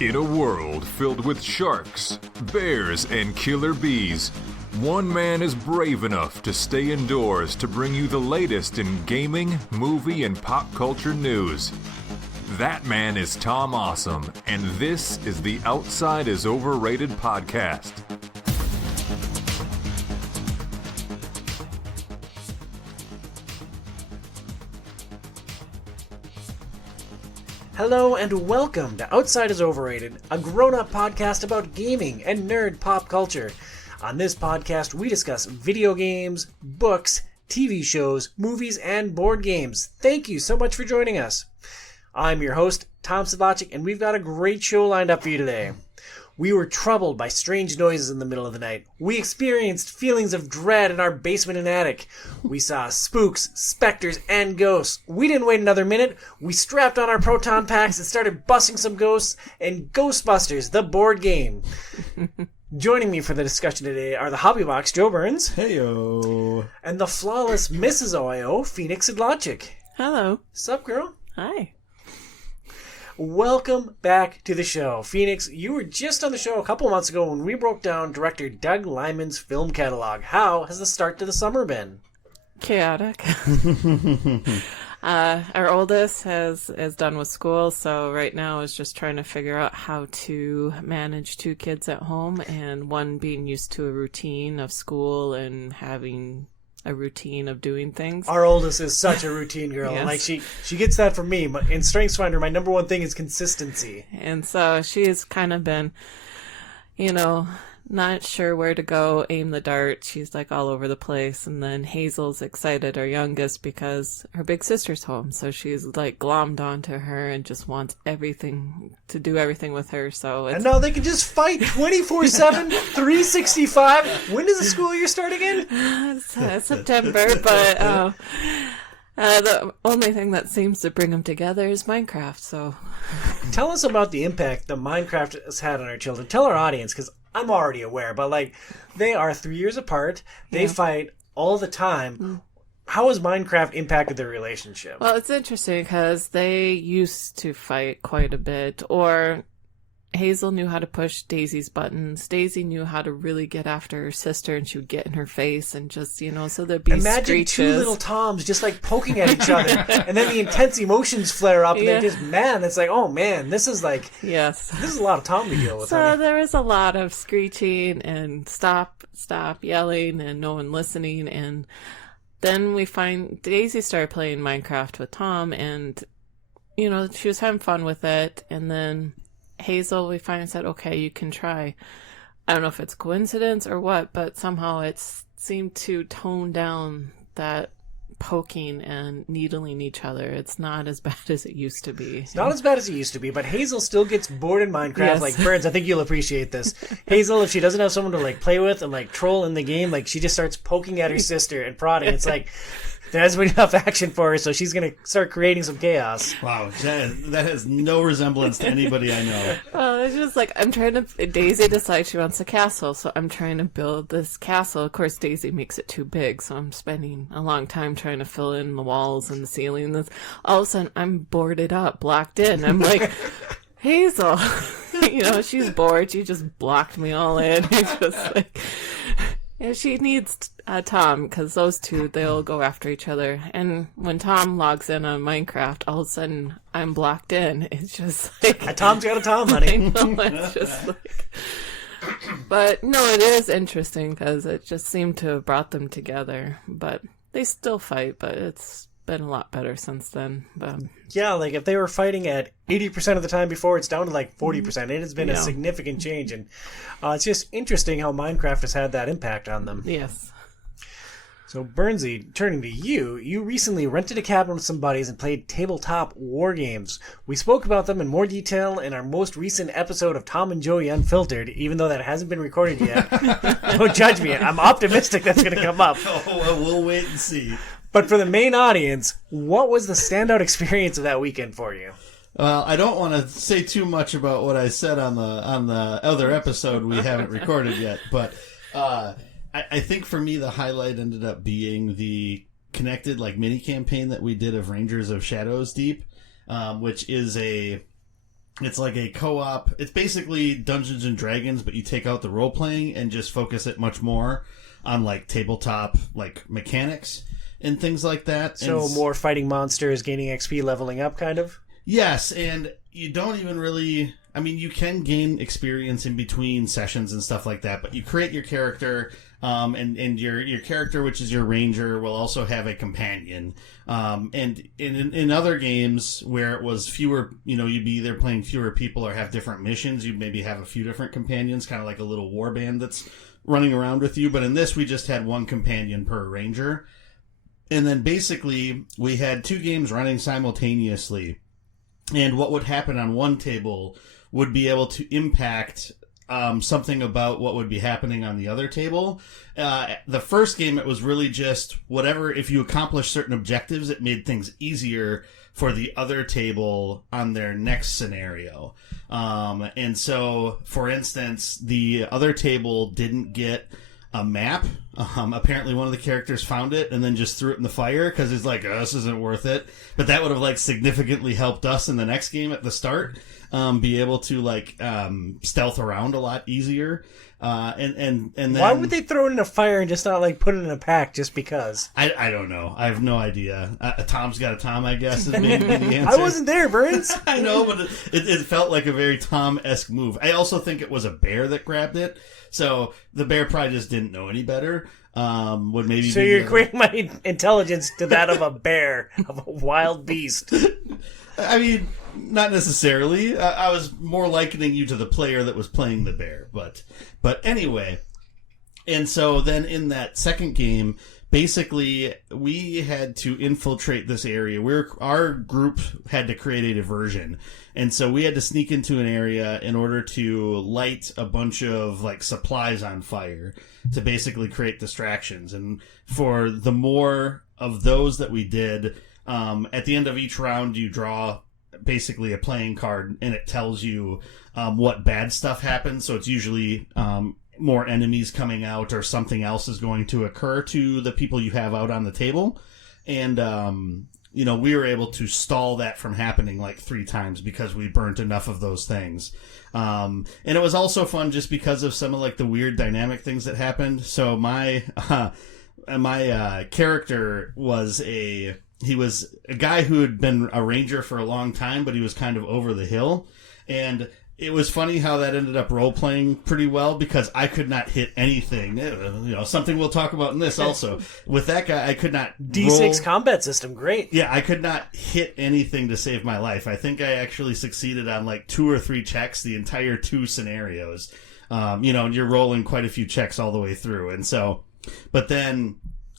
In a world filled with sharks, bears, and killer bees, one man is brave enough to stay indoors to bring you the latest in gaming, movie, and pop culture news. That man is Tom Awesome, and this is the Outside is Overrated podcast. Hello and welcome to Outside is Overrated, a grown-up podcast about gaming and nerd pop culture. On this podcast, we discuss video games, books, TV shows, movies, and board games. Thank you so much for joining us. I'm your host, Tom Sblendorio, and we've got a great show lined up for you today. We were troubled by strange noises in the middle of the night. We experienced feelings of dread in our basement and attic. We saw spooks, specters, and ghosts. We didn't wait another minute. We strapped on our proton packs and started busting some ghosts and Ghostbusters, the board game. Joining me for the discussion today are the Hobby Box, Joe Burns. Heyo. And the flawless Mrs. OiO, Phoenix Sblendorio. Hello. Sup, girl? Hi. Welcome back to the show. Phoenix, you were just on the show a couple months ago when we broke down director Doug Liman's film catalog. How has the start to the summer been? Chaotic. Our oldest is done with school, so right now is just trying to figure out how to manage two kids at home, and one being used to a routine of school and having a routine of doing things. Our oldest is such a routine girl. Yes. Like she gets that from me. In StrengthsFinder, my number one thing is consistency. And so she's kind of been, not sure where to go, aim the dart. She's like all over the place. And then Hazel's excited, our youngest, because her big sister's home. So she's like glommed onto her and just wants everything to do everything with her. So it's... And now they can just fight 24/7, 365. When does the school year start again? It's September, but the only thing that seems to bring them together is Minecraft. So tell us about the impact that Minecraft has had on our children. Tell our audience, because I'm already aware, but like they are 3 years apart. They fight all the time. How has Minecraft impacted their relationship? Well, it's interesting because they used to fight quite a bit, or Hazel knew how to push Daisy's buttons. Daisy knew how to really get after her sister, and she would get in her face and just, so there'd be Imagine screeches. Two little Toms just like poking at each other, and then the intense emotions flare up, and they're just, it's like, oh man, this is like, yes, this is a lot of Tom to deal with. So honey. there was a lot of screeching and stop yelling and no one listening, and then we find Daisy started playing Minecraft with Tom, and she was having fun with it, and then Hazel, we finally said, okay, you can try. I don't know if it's coincidence or what, but somehow it seemed to tone down that poking and needling each other. It's not as bad as it used to be. It's not as bad as it used to be, but Hazel still gets bored in Minecraft. Yes. Like, Burns, I think you'll appreciate this. Hazel, if she doesn't have someone to like play with and like troll in the game, like she just starts poking at her sister and prodding. It's like there hasn't been enough action for her, so she's going to start creating some chaos. Wow, that has no resemblance to anybody I know. Well, it's just like Daisy decides she wants a castle, so I'm trying to build this castle. Of course, Daisy makes it too big, so I'm spending a long time trying to fill in the walls and the ceiling. All of a sudden, I'm boarded up, blocked in. I'm like, Hazel, she's bored. She just blocked me all in. It's just like... And she needs Tom, because those two, they'll go after each other. And when Tom logs in on Minecraft, all of a sudden, I'm blocked in. It's just like... Tom's got a Tom, honey. I know, it's just like... But, no, it is interesting, because it just seemed to have brought them together. But they still fight, but it's been a lot better since then. But yeah, like if they were fighting at 80% of the time before, it's down to like 40%. It has been a significant change, and it's just interesting how Minecraft has had that impact on them. yes. So, Burnsy, turning to you, you recently rented a cabin with some buddies and played tabletop war games. We spoke about them in more detail in our most recent episode of Tom and Joey Unfiltered, even though that hasn't been recorded yet. Don't judge me. I'm optimistic that's going to come up. Oh, well, we'll wait and see. But for the main audience, what was the standout experience of that weekend for you? Well, I don't want to say too much about what I said on the other episode we haven't recorded yet, but I think for me the highlight ended up being the connected mini campaign that we did of Rangers of Shadows Deep, which is a It's like a co-op. It's basically Dungeons and Dragons, but you take out the role playing and just focus it much more on like tabletop like mechanics and things like that. So more fighting monsters, gaining XP, leveling up, kind of. Yes, and you don't even really. I mean, you can gain experience in between sessions and stuff like that, but you create your character. And your character, which is your ranger, will also have a companion. And in other games where it was fewer, you'd be either playing fewer people or have different missions, you'd maybe have a few different companions, kind of like a little war band that's running around with you. But in this, we just had one companion per ranger. And then basically, we had 2 games running simultaneously. And what would happen on one table would be able to impact something about what would be happening on the other table. The first game, it was really just whatever. If you accomplish certain objectives, it made things easier for the other table on their next scenario. And so, for instance, the other table didn't get a map. Apparently one of the characters found it and then just threw it in the fire because it's like, oh, this isn't worth it. But that would have like significantly helped us in the next game at the start. Be able to like stealth around a lot easier, and then why would they throw it in a fire and just not like put it in a pack just because? I don't know. I have no idea. Tom's got a Tom, I guess, is maybe the answer. I wasn't there, Burns. I know, but it felt like a very Tom-esque move. I also think it was a bear that grabbed it, so the bear probably just didn't know any better. Would maybe so you're equating my intelligence to that of a bear, of a wild beast. I mean, not necessarily. I was more likening you to the player that was playing the bear, but anyway. And so then in that second game, basically we had to infiltrate this area. Our group had to create a diversion, and so we had to sneak into an area in order to light a bunch of like supplies on fire to basically create distractions. And for the more of those that we did, at the end of each round, you draw basically a playing card, and it tells you what bad stuff happens. So it's usually more enemies coming out, or something else is going to occur to the people you have out on the table. And, we were able to stall that from happening like 3 times because we burnt enough of those things. And it was also fun just because of some of like the weird dynamic things that happened. So my character was he was a guy who had been a ranger for a long time, but he was kind of over the hill. And it was funny how that ended up role-playing pretty well because I could not hit anything. Something we'll talk about in this also. With that guy, I could not D6 combat system, great. Yeah, I could not hit anything to save my life. I think I actually succeeded on like 2 or 3 checks the entire 2 scenarios. You're rolling quite a few checks all the way through. And so, but then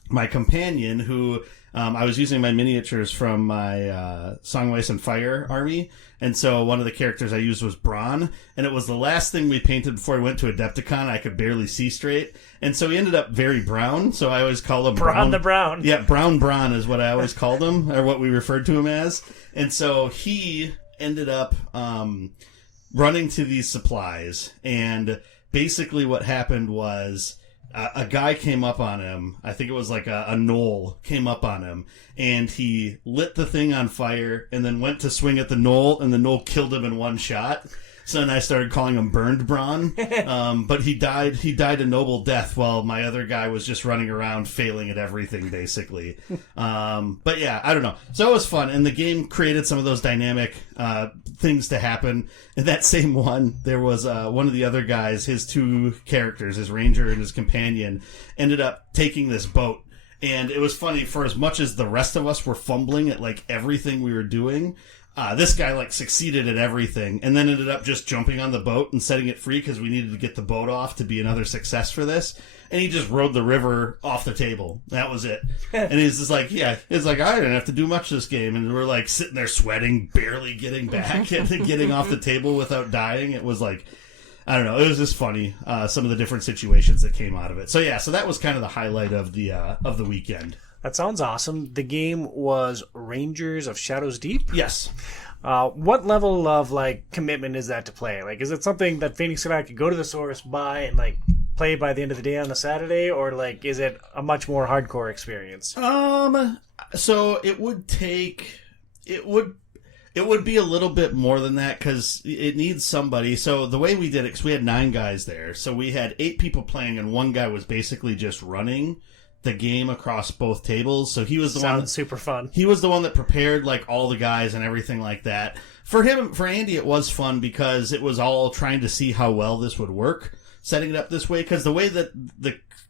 my companion, who... I was using my miniatures from my Song of Ice and Fire army, and so one of the characters I used was Braun, and it was the last thing we painted before we went to Adepticon. I could barely see straight, and so he ended up very brown, so I always call him Braun the Brown. Yeah, Braun is what I always called him, or what we referred to him as. And so he ended up running to these supplies, and basically what happened was... a guy came up on him. I think it was like a gnoll came up on him, and he lit the thing on fire and then went to swing at the gnoll, and the gnoll killed him in 1 shot. So then I started calling him Burned Braun. But he died a noble death while my other guy was just running around failing at everything, basically. But yeah, I don't know. So it was fun, and the game created some of those dynamic things to happen. In that same one, there was one of the other guys, his 2 characters, his ranger and his companion, ended up taking this boat. And it was funny, for as much as the rest of us were fumbling at like everything we were doing, this guy like succeeded at everything, and then ended up just jumping on the boat and setting it free because we needed to get the boat off to be another success for this. And he just rode the river off the table. That was it. And he's just like, I didn't have to do much this game. And we're like sitting there sweating, barely getting back and getting off the table without dying. It was like, I don't know. It was just funny. Some of the different situations that came out of it. So yeah, so that was kind of the highlight of the weekend. That sounds awesome. The game was Rangers of Shadows Deep? Yes. What level of like commitment is that to play? Like, is it something that Phoenix and I could go to the source, buy, and like play by the end of the day on a Saturday, or like is it a much more hardcore experience? So it It would be a little bit more than that because it needs somebody. So the way we did it, because we had 9 guys there, so we had 8 people playing, and one guy was basically just running the game across both tables. So he was the one. Sounds super fun. He was the one that prepared like all the guys and everything like that. For Andy, it was fun because it was all trying to see how well this would work, setting it up this way. Because the way that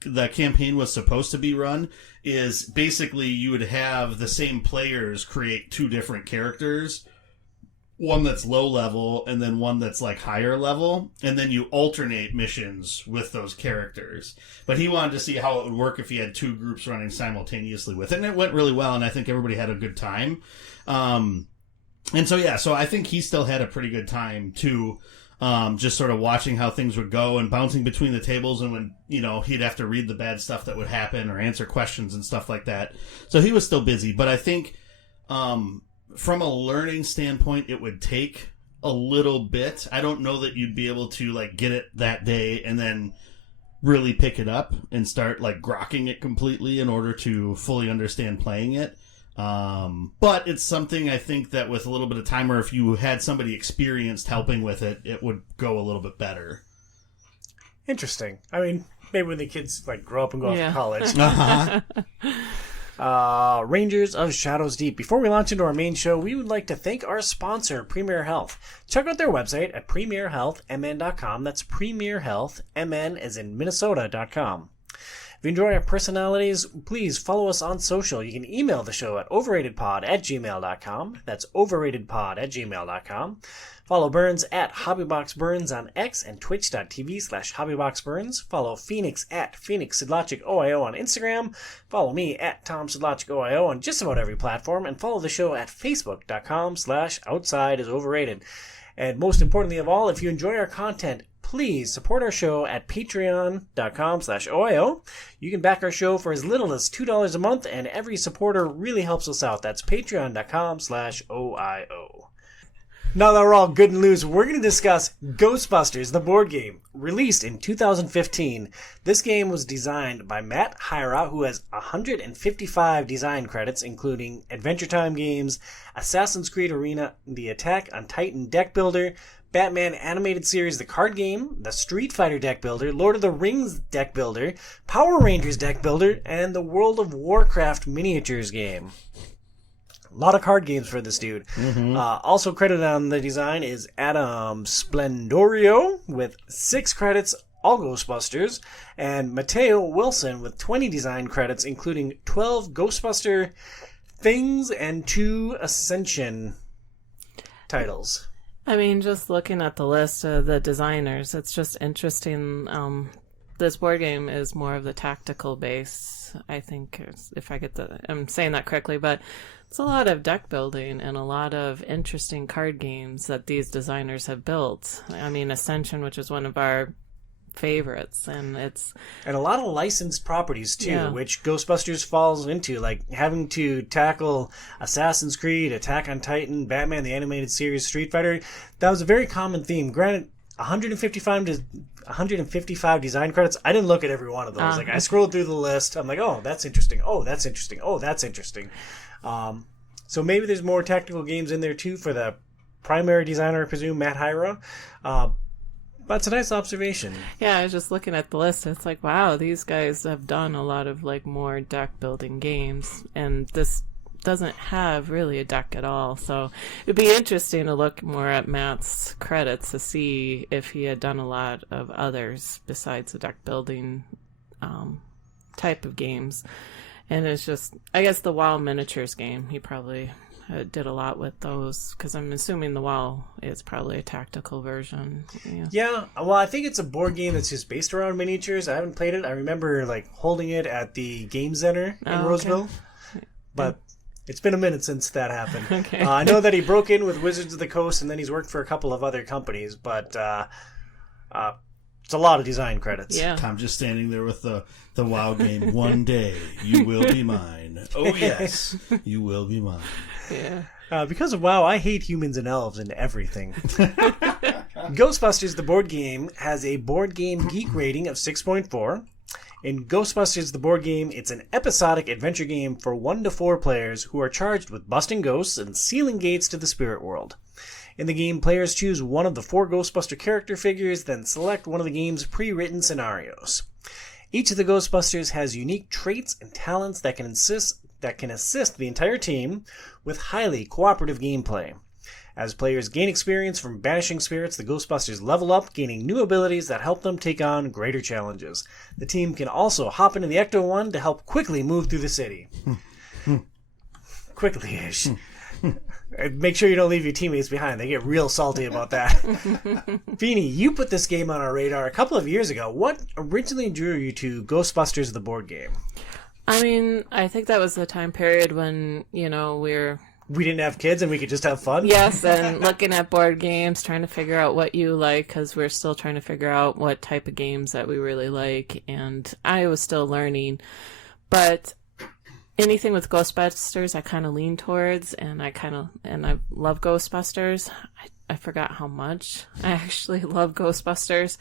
the campaign was supposed to be run is basically you would have the same players create 2 different characters. One that's low level and then one that's like higher level, and then you alternate missions with those characters. But he wanted to see how it would work if he had 2 groups running simultaneously with it, and it went really well, and I think everybody had a good time. And so I think he still had a pretty good time too, just sort of watching how things would go and bouncing between the tables, and when, he'd have to read the bad stuff that would happen or answer questions and stuff like that. So he was still busy, but I think, from a learning standpoint, it would take a little bit. I don't know that you'd be able to like get it that day and then really pick it up and start like grokking it completely in order to fully understand playing it. But it's something I think that with a little bit of time, or if you had somebody experienced helping with it, it would go a little bit better. Interesting. I mean, maybe when the kids like grow up and go off to college. Rangers of Shadows Deep. Before we launch into our main show, we would like to thank our sponsor, Premier Health. Check out their website at premierhealthmn.com. That's premierhealthmn as in Minnesota.com. If you enjoy our personalities, please follow us on social. You can email the show at overratedpod@gmail.com. That's overratedpod@gmail.com. Follow Burns at HobbyBoxBurns on X and twitch.tv/HobbyBoxBurns. Follow Phoenix at Phoenix Sidlogic OiO on Instagram. Follow me at Tom Sidlogic OiO on just about every platform. And follow the show at Facebook.com/OutsideIsOverrated. And most importantly of all, if you enjoy our content, please support our show at patreon.com/OiO. You can back our show for as little as $2 a month, and every supporter really helps us out. That's patreon.com/OiO. Now that we're all good and loose, we're going to discuss Ghostbusters, the board game, released in 2015. This game was designed by Matt Hyra, who has 155 design credits, including Adventure Time games, Assassin's Creed Arena, the Attack on Titan deck builder, Batman animated series The Card Game, the Street Fighter deck builder, Lord of the Rings deck builder, Power Rangers deck builder, and the World of Warcraft miniatures game. A lot of card games for this dude. Mm-hmm. Also credited on the design is Adam Sblendorio with 6 credits, all Ghostbusters, and Mataio Wilson with 20 design credits, including 12 Ghostbuster things and 2 Ascension titles. I mean, just looking at the list of the designers, it's just interesting. This board game is more of the tactical base, I think, if I'm saying that correctly, but it's a lot of deck building and a lot of interesting card games that these designers have built. I mean, Ascension, which is one of our favorites, and a lot of licensed properties too, which Ghostbusters falls into, like having to tackle Assassin's Creed, Attack on Titan, Batman the Animated Series, Street Fighter. That was a very common theme. Granted, 155 design credits. I didn't look at every one of those. Like I scrolled through the list. I'm like, oh, that's interesting. Oh, that's interesting. Oh, that's interesting. So maybe there's more tactical games in there too for the primary designer, I presume, Matt Hyra. But it's a nice observation. Yeah, I was just looking at the list. It's like, wow, these guys have done a lot of like more deck building games, and this doesn't have really a deck at all. So it'd be interesting to look more at Matt's credits to see if he had done a lot of others besides the deck building type of games. And it's just, I guess the WoW miniatures game, he probably did a lot with those, because I'm assuming the WoW is probably a tactical version. Yeah, well, I think it's a board game that's just based around miniatures. I haven't played it. I remember like holding it at the Game Center in Roseville, but it's been a minute since that happened. Okay. I know that he broke in with Wizards of the Coast, and then he's worked for a couple of other companies, but it's a lot of design credits. Yeah. Tom just standing there with the WoW game. One day you will be mine. Oh yes, you will be mine. Yeah. Because of WoW, I hate humans and elves and everything. Ghostbusters, the board game, has a Board Game Geek rating of 6.4. In Ghostbusters the Board Game, it's an episodic adventure game for 1 to 4 players who are charged with busting ghosts and sealing gates to the spirit world. In the game, players choose one of the 4 Ghostbuster character figures, then select one of the game's pre-written scenarios. Each of the Ghostbusters has unique traits and talents that can assist the entire team with highly cooperative gameplay. As players gain experience from banishing spirits, the Ghostbusters level up, gaining new abilities that help them take on greater challenges. The team can also hop into the Ecto-1 to help quickly move through the city. Quickly-ish. Make sure you don't leave your teammates behind. They get real salty about that. Feeny, you put this game on our radar a couple of years ago. What originally drew you to Ghostbusters the Board Game? I mean, I think that was the time period when, we didn't have kids and we could just have fun? Yes, and looking at board games, trying to figure out what you like, because we're still trying to figure out what type of games that we really like, and I was still learning. But anything with Ghostbusters, I kind of lean towards, and I love Ghostbusters. I forgot how much I actually love Ghostbusters.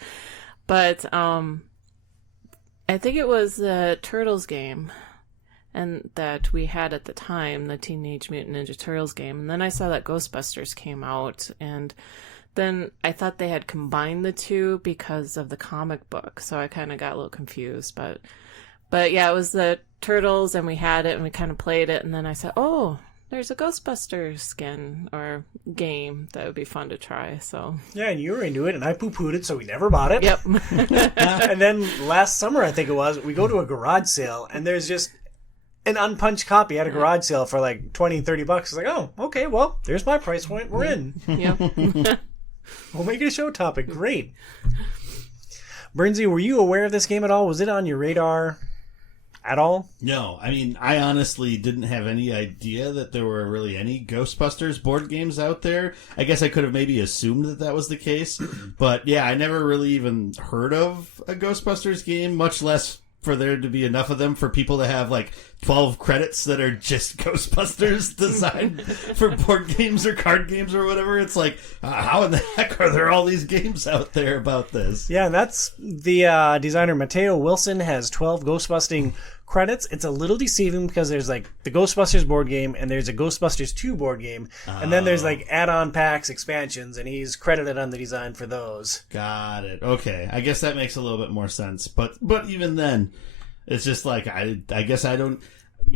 But I think it was the Turtles game and that we had at the time, the Teenage Mutant Ninja Turtles game. And then I saw that Ghostbusters came out, and then I thought they had combined the two because of the comic book. So I kind of got a little confused. But yeah, it was the Turtles, and we had it, and we kind of played it. And then I said, oh, there's a Ghostbusters skin or game that would be fun to try. So yeah, and you were into it, and I poo-pooed it, so we never bought it. Yep. And then last summer, I think it was, we go to a garage sale, and there's just an unpunched copy at a garage sale for like $20-$30. It's like, oh, okay, well, there's my price point. We're in. Yep. We'll make it a show topic. Great. Bernsey, were you aware of this game at all? Was it on your radar at all? No, I mean, I honestly didn't have any idea that there were really any Ghostbusters board games out there. I guess I could have maybe assumed that was the case. But yeah, I never really even heard of a Ghostbusters game, much less for there to be enough of them for people to have like 12 credits that are just Ghostbusters designed for board games or card games or whatever. It's like, how in the heck are there all these games out there about this? Yeah, and that's the designer Mataio Wilson has 12 Ghostbusting credits. It's a little deceiving because there's like the Ghostbusters board game and there's a Ghostbusters 2 board game. And then there's like add-on packs, expansions, and he's credited on the design for those. Got it. Okay. I guess that makes a little bit more sense. But even then, it's just like, I guess I don't,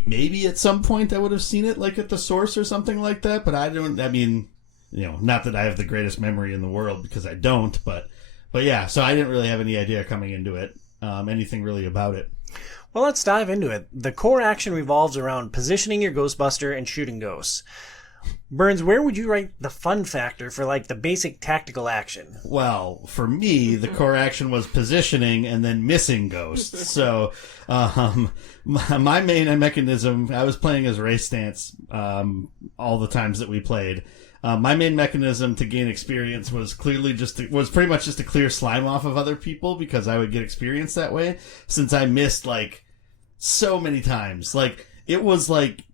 maybe at some point I would have seen it like at the source or something like that, but I mean, not that I have the greatest memory in the world because I don't, but yeah, so I didn't really have any idea coming into it, anything really about it. Well, let's dive into it. The core action revolves around positioning your Ghostbuster and shooting ghosts. Burns, where would you rate the fun factor for like the basic tactical action? Well, for me, the core action was positioning and then missing ghosts. So, my main mechanism, I was playing as Ray Stance all the times that we played. My main mechanism to gain experience was was pretty much just to clear slime off of other people because I would get experience that way. Since I missed like so many times, like it was like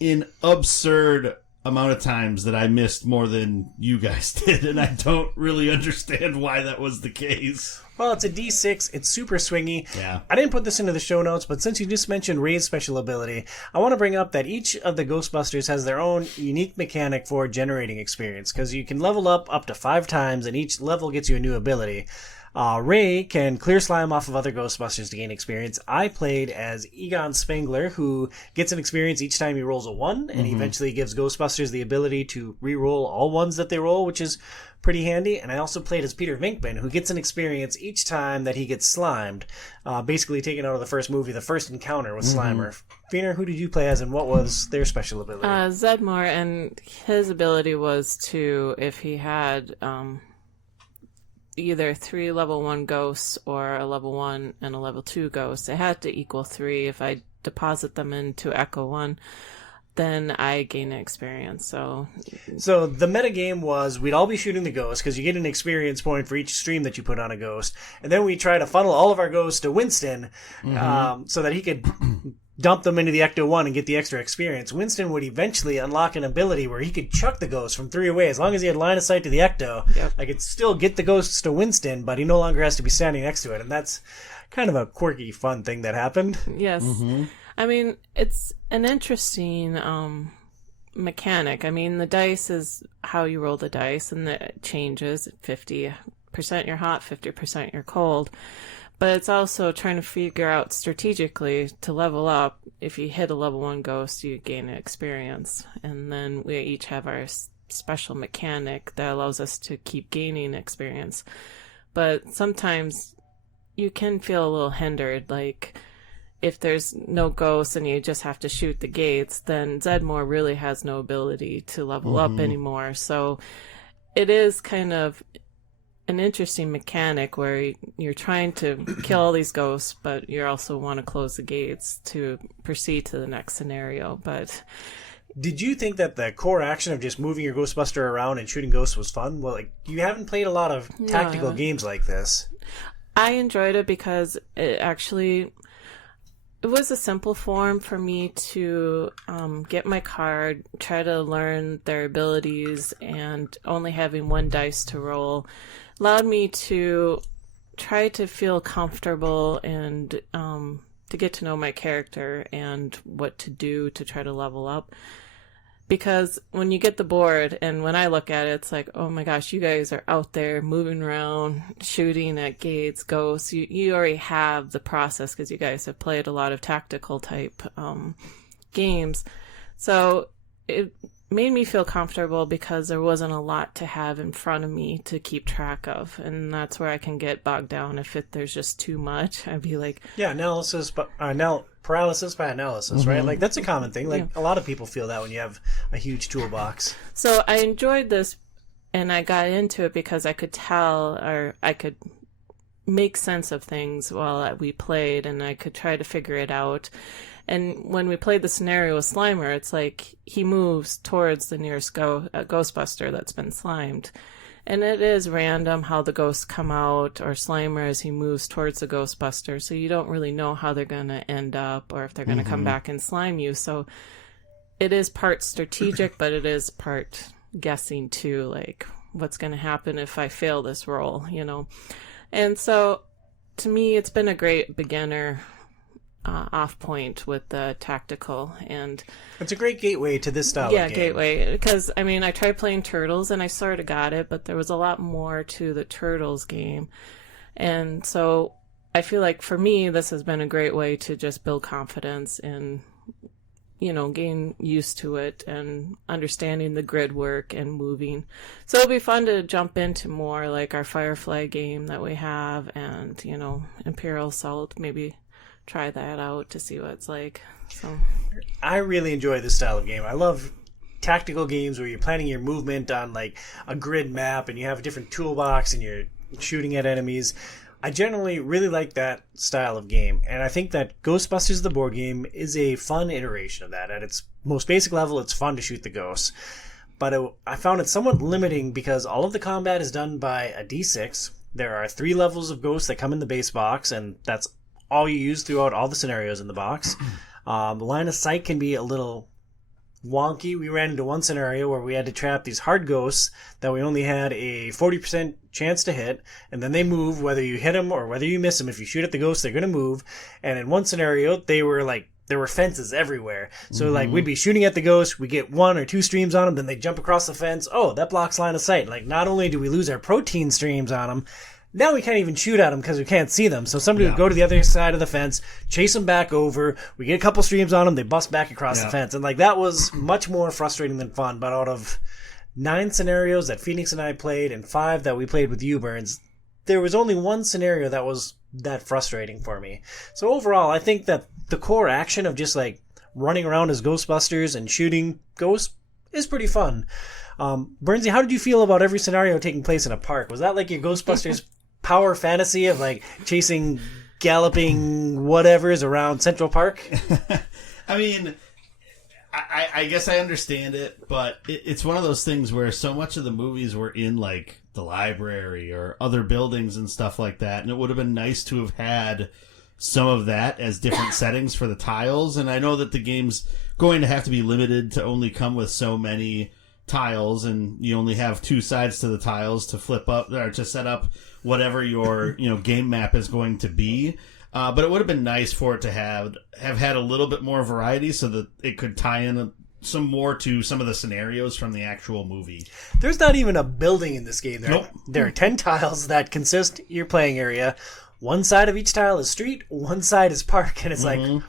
an absurd amount of times that I missed more than you guys did, and I don't really understand why that was the case. Well, it's a D6. It's super swingy. Yeah. I didn't put this into the show notes, but since you just mentioned Ray's special ability, I want to bring up that each of the Ghostbusters has their own unique mechanic for generating experience, because you can level up to 5 times, and each level gets you a new ability. Ray can clear slime off of other Ghostbusters to gain experience. I played as Egon Spengler, who gets an experience each time he rolls a 1, and eventually gives Ghostbusters the ability to re-roll all ones that they roll, which is pretty handy. And I also played as Peter Venkman, who gets an experience each time that he gets slimed, basically taken out of the first movie, the first encounter with Slimer. Feener, who did you play as, and what was their special ability? Zedmore, and his ability was to, if he had either 3 level 1 ghosts or a level 1 and a level 2 ghost, it had to equal 3. If I deposit them into Echo 1, then I gain an experience. So the metagame was we'd all be shooting the ghost because you get an experience point for each stream that you put on a ghost. And then we try to funnel all of our ghosts to Winston so that he could dump them into the Ecto-1 and get the extra experience. Winston would eventually unlock an ability where he could chuck the ghost from 3 away. As long as he had line of sight to the Ecto, I could still get the ghosts to Winston, but he no longer has to be standing next to it. And that's kind of a quirky, fun thing that happened. Yes. I mean, it's an interesting mechanic. I mean, the dice is how you roll the dice, and it changes. 50% you're hot, 50% you're cold. But it's also trying to figure out strategically to level up. If you hit a level 1 ghost, you gain an experience. And then we each have our special mechanic that allows us to keep gaining experience. But sometimes you can feel a little hindered. Like, if there's no ghosts and you just have to shoot the gates, then Zedmore really has no ability to level up anymore. So it is kind of an interesting mechanic where you're trying to kill all these ghosts, but you also want to close the gates to proceed to the next scenario. But did you think that the core action of just moving your Ghostbuster around and shooting ghosts was fun? Well, like, you haven't played a lot of tactical games like this. I enjoyed it because it was a simple form for me to get my card, try to learn their abilities, and only having 1 dice to roll allowed me to try to feel comfortable and to get to know my character and what to do to try to level up. Because when you get the board, and when I look at it, it's like, oh my gosh, you guys are out there moving around, shooting at gates, ghosts. You already have the process because you guys have played a lot of tactical type games. So it made me feel comfortable because there wasn't a lot to have in front of me to keep track of. And that's where I can get bogged down if there's just too much. I'd be like... Yeah, paralysis by analysis, right? Like, that's a common thing. Like, a lot of people feel that when you have a huge toolbox. So I enjoyed this, and I got into it because I could tell, or I could make sense of things while we played, and I could try to figure it out. And when we played the scenario with Slimer, it's like he moves towards the nearest Ghostbuster that's been slimed. And it is random how the ghosts come out, or Slimer as he moves towards the Ghostbuster, so you don't really know how they're going to end up or if they're going to come back and slime you. So it is part strategic, but it is part guessing too, like what's going to happen if I fail this roll, you know. And so to me, it's been a great beginner off point with the tactical, and it's a great gateway to this style of game. Gateway, because I mean, I tried playing Turtles and I sort of got it, but there was a lot more to the Turtles game. And so I feel like for me, this has been a great way to just build confidence and, you know, gain used to it and understanding the grid work and moving. So it'll be fun to jump into more like our Firefly game that we have, and, you know, Imperial Assault, maybe try that out to see what it's like. So I really enjoy this style of game. I love tactical games where you're planning your movement on like a grid map and you have a different toolbox and you're shooting at enemies. I generally really like that style of game, and I think that Ghostbusters the board game is a fun iteration of that. At its most basic level, it's fun to shoot the ghosts, but I found it somewhat limiting because all of the combat is done by a D6. There are 3 levels of ghosts that come in the base box, and that's all you use throughout all the scenarios in the box. The line of sight can be a little wonky. We ran into one scenario where we had to trap these hard ghosts that we only had a 40% chance to hit, and then they move whether you hit them or whether you miss them. If you shoot at the ghost, they're going to move. And in one scenario, there were fences everywhere. So like we'd be shooting at the ghost, we get 1 or 2 streams on them, then they jump across the fence. Oh, that blocks line of sight. Like, not only do we lose our protein streams on them, now we can't even shoot at them because we can't see them. So somebody would go to the other side of the fence, chase them back over. We get a couple streams on them. They bust back across the fence. And like, that was much more frustrating than fun. But out of 9 scenarios that Phoenix and I played and 5 that we played with you, Burns, there was only 1 scenario that was that frustrating for me. So overall, I think that the core action of just like running around as Ghostbusters and shooting ghosts is pretty fun. Burnsy, how did you feel about every scenario taking place in a park? Was that like your Ghostbusters power fantasy of like chasing galloping whatevers around Central Park? I mean, I guess I understand it, but it's one of those things where so much of the movies were in like the library or other buildings and stuff like that, and it would have been nice to have had some of that as different settings for the tiles. And I know that the game's going to have to be limited to only come with so many tiles, and you only have 2 sides to the tiles to flip up or to set up whatever your game map is going to be. But it would have been nice for it to have had a little bit more variety so that it could tie in some more to some of the scenarios from the actual movie. There's not even a building in this game. There are 10 tiles that consist your playing area. One side of each tile is street, one side is park, and it's like,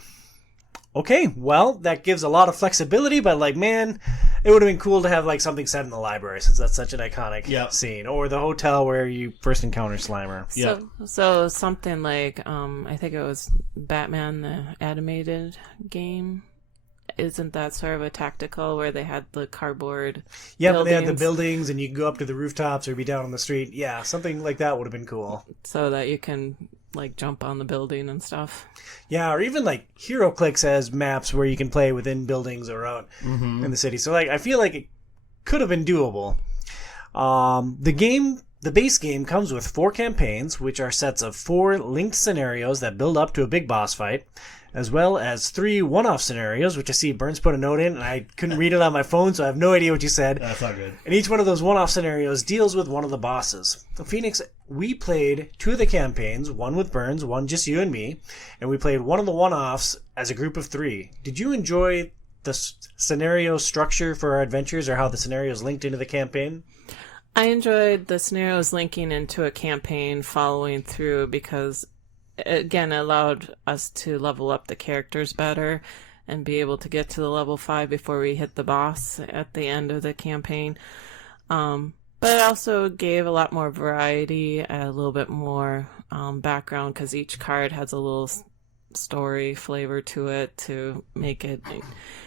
okay, well, that gives a lot of flexibility, but like, man, it would have been cool to have like something set in the library since that's such an iconic scene, or the hotel where you first encounter Slimer. So something like, I think it was Batman the animated game. Isn't that sort of a tactical where they had the cardboard but they had the buildings and you can go up to the rooftops or be down on the street. Yeah, something like that would have been cool. So that you can like jump on the building and stuff. Yeah, or even like HeroClix has maps where you can play within buildings or out in the city. So like I feel like it could have been doable. The base game comes with 4 campaigns, which are sets of 4 linked scenarios that build up to a big boss fight, as well as 3 one-off scenarios, which I see Burns put a note in, and I couldn't read it on my phone, so I have no idea what you said. That's not good. And each one of those one-off scenarios deals with one of the bosses. Phoenix, we played 2 of the campaigns, one with Burns, one just you and me, and we played one of the one-offs as a group of 3. Did you enjoy the scenario structure for our adventures, or how the scenarios linked into the campaign? I enjoyed the scenarios linking into a campaign following through because, again, it allowed us to level up the characters better and be able to get to the level 5 before we hit the boss at the end of the campaign. But it also gave a lot more variety, a little bit more background because each card has a little story flavor to it to make it.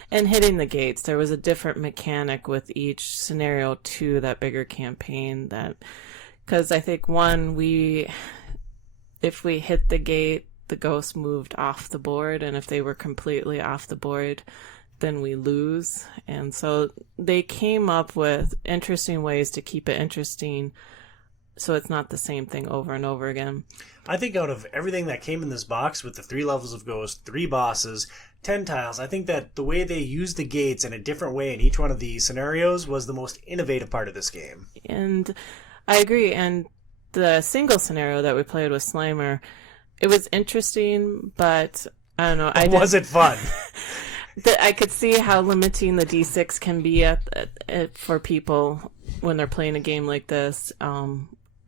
And hitting the gates, there was a different mechanic with each scenario to that bigger campaign. Because I think if we hit the gate, the ghosts moved off the board, and if they were completely off the board, then we lose. And so they came up with interesting ways to keep it interesting so it's not the same thing over and over again. I think out of everything that came in this box with the 3 levels of ghosts, 3 bosses, 10 tiles, I think that the way they used the gates in a different way in each one of the scenarios was the most innovative part of this game. And I agree. And the single scenario that we played with Slimer, it was interesting, but I don't know. Was it fun? I could see how limiting the D6 can be for people when they're playing a game like this.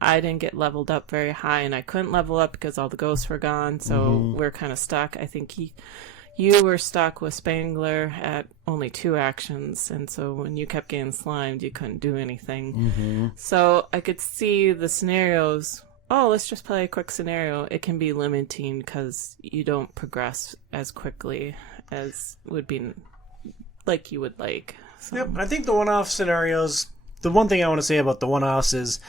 I didn't get leveled up very high, and I couldn't level up because all the ghosts were gone, so we're kind of stuck. I think you were stuck with Spangler at only 2 actions, and so when you kept getting slimed, you couldn't do anything. So I could see the scenarios. Oh, let's just play a quick scenario. It can be limiting because you don't progress as quickly as would be like you would like. So. Yep, I think the one-off scenarios, the one thing I want to say about the one-offs is,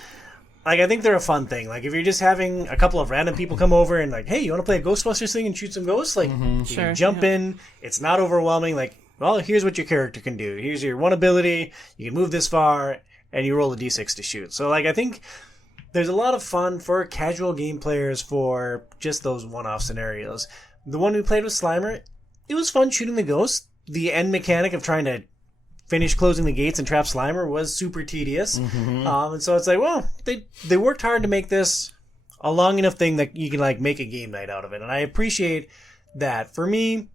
like, I think they're a fun thing. Like, if you're just having a couple of random people come over and like, hey, you want to play a Ghostbusters thing and shoot some ghosts? Like, you can jump in. It's not overwhelming. Like, well, here's what your character can do. Here's your one ability. You can move this far, and you roll a d6 to shoot. So, like, I think there's a lot of fun for casual game players for just those one-off scenarios. The one we played with Slimer, it was fun shooting the ghosts. The end mechanic of trying to finish closing the gates and trap Slimer was super tedious. And so it's like, well, they worked hard to make this a long enough thing that you can like make a game night out of it. And I appreciate that. For me,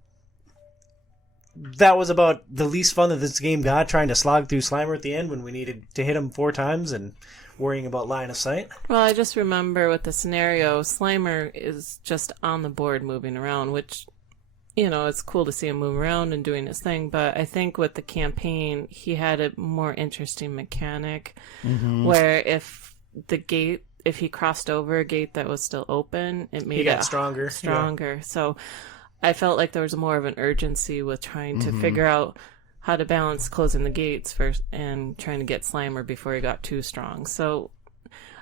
that was about the least fun that this game got, trying to slog through Slimer at the end when we needed to hit him 4 times and worrying about line of sight. Well, I just remember with the scenario, Slimer is just on the board moving around, which, you know, it's cool to see him move around and doing his thing, but I think with the campaign, he had a more interesting mechanic where if he crossed over a gate that was still open, it made it stronger. Yeah. So I felt like there was more of an urgency with trying to figure out how to balance closing the gates first and trying to get Slimer before he got too strong. So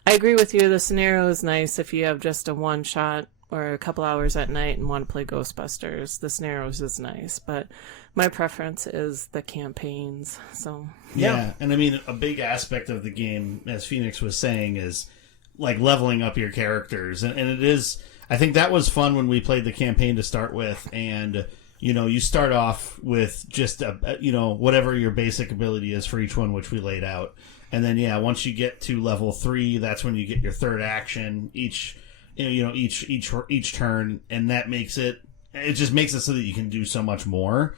I agree with you. The scenario is nice if you have just a one shot or a couple hours at night and want to play Ghostbusters. The scenarios is nice, but my preference is the campaigns. So yeah, and I mean, a big aspect of the game, as Phoenix was saying, is like leveling up your characters, and it is. I think that was fun when we played the campaign to start with, and you know, you start off with just whatever your basic ability is for each one, which we laid out, and then once you get to level 3, that's when you get your third action. Each each turn, and that makes it just makes it so that you can do so much more.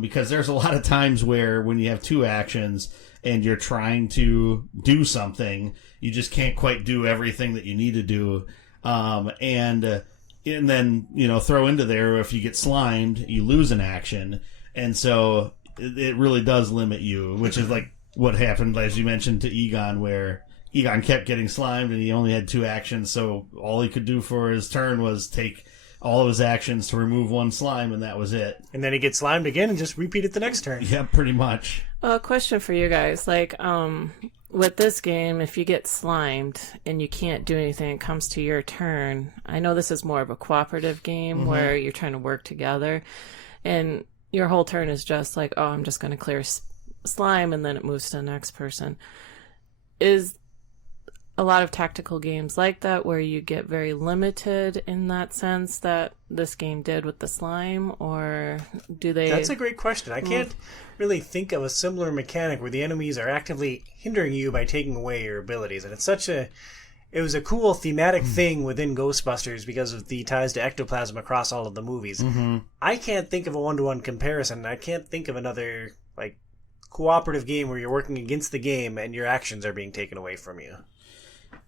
Because there's a lot of times where when you have two actions and you're trying to do something, you just can't quite do everything that you need to do. And then, throw into there, if you get slimed, you lose an action. And so it really does limit you, which is like what happened, as you mentioned, to Egon, where Egon kept getting slimed and he only had two actions. So all he could do for his turn was take all of his actions to remove one slime, and that was it. And then he gets slimed again and just repeat it the next turn. Yeah, pretty much. Well, a question for you guys. Like, with this game, if you get slimed and you can't do anything, it comes to your turn. I know this is more of a cooperative game where you're trying to work together, and your whole turn is just like, oh, I'm just going to clear slime, and then it moves to the next person. Is a lot of tactical games like that where you get very limited in that sense that this game did with the slime, or do they... That's a great question. I can't really think of a similar mechanic where the enemies are actively hindering you by taking away your abilities. And it was a cool thematic thing within Ghostbusters because of the ties to ectoplasm across all of the movies. I can't think of a one-to-one comparison. I can't think of another cooperative game where you're working against the game and your actions are being taken away from you.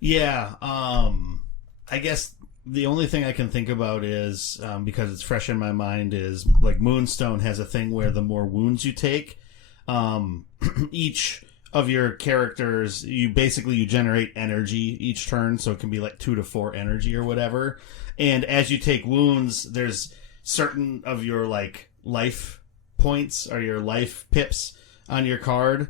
Yeah, I guess the only thing I can think about is, because it's fresh in my mind, is like Moonstone has a thing where the more wounds you take, each of your characters, you generate energy each turn, so it can be like 2 to 4 energy or whatever. And as you take wounds, there's certain of your life points or your life pips on your card,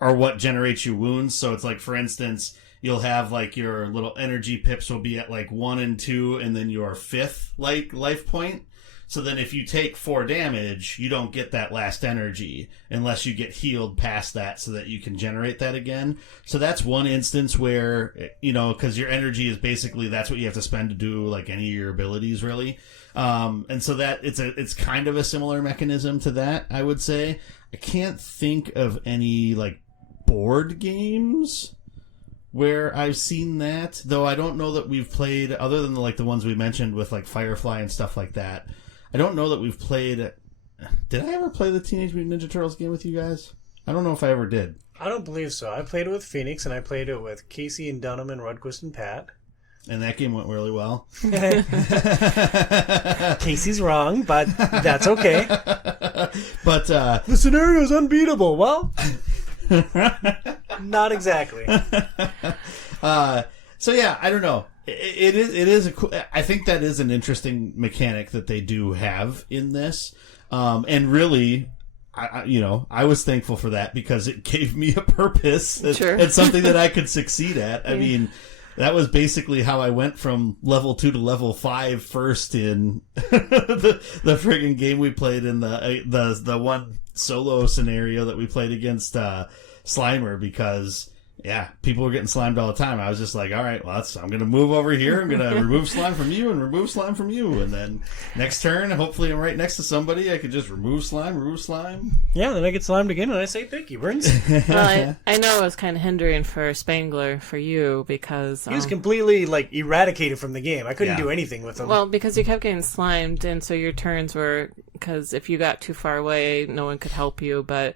are what generates you wounds. So it's like, for instance, you'll have your little energy pips will be at 1 and 2, and then your 5th life point. So then if you take 4 damage, you don't get that last energy unless you get healed past that so that you can generate that again. So that's one instance where, because your energy is basically, that's what you have to spend to do any of your abilities, really. And so that it's kind of a similar mechanism to that, I would say. I can't think of any board games where I've seen that, though I don't know that we've played, other than the ones we mentioned with Firefly and stuff like that. I don't know that we've played. Did I ever play the Teenage Mutant Ninja Turtles game with you guys? I don't know if I ever did. I don't believe so. I played it with Phoenix, and I played it with Casey and Dunham and Rudquist and Pat. And that game went really well. Casey's wrong, but that's okay. But the scenario's unbeatable. Well, not exactly. So yeah, I don't know. It is a cool, I think that is an interesting mechanic that they do have in this. And really, I was thankful for that because it gave me a purpose. Sure. It's something that I could succeed at. I mean, that was basically how I went from level 2 to level 5 first in the friggin' game we played in the one solo scenario that we played against Slimer, because people were getting slimed all the time. I was just like, all right, well, I'm going to move over here. I'm going to remove slime from you and remove slime from you. And then next turn, hopefully I'm right next to somebody. I could just remove slime. Yeah, then I get slimed again and I say, thank you, Burns. Well, I know it was kind of hindering for Spangler, for you, because... he was completely, eradicated from the game. I couldn't do anything with him. Well, because you kept getting slimed, and so your turns were... Because if you got too far away, no one could help you, but...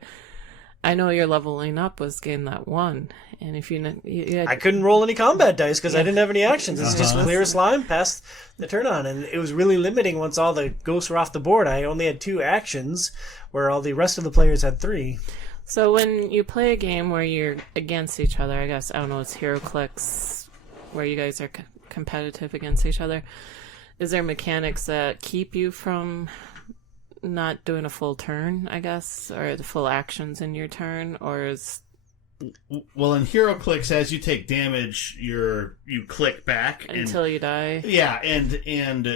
I know your leveling up was getting that 1, and if you had... I couldn't roll any combat dice because I didn't have any actions. It's just clear slime past the turn on, and it was really limiting once all the ghosts were off the board. I only had 2 actions, where all the rest of the players had 3. So when you play a game where you're against each other, I guess, I don't know, it's HeroClix, where you guys are competitive against each other, is there mechanics that keep you from... not doing a full turn, I guess, or the full actions in your turn, or is... Well, in HeroClix, as you take damage, you click back until you die. Yeah, and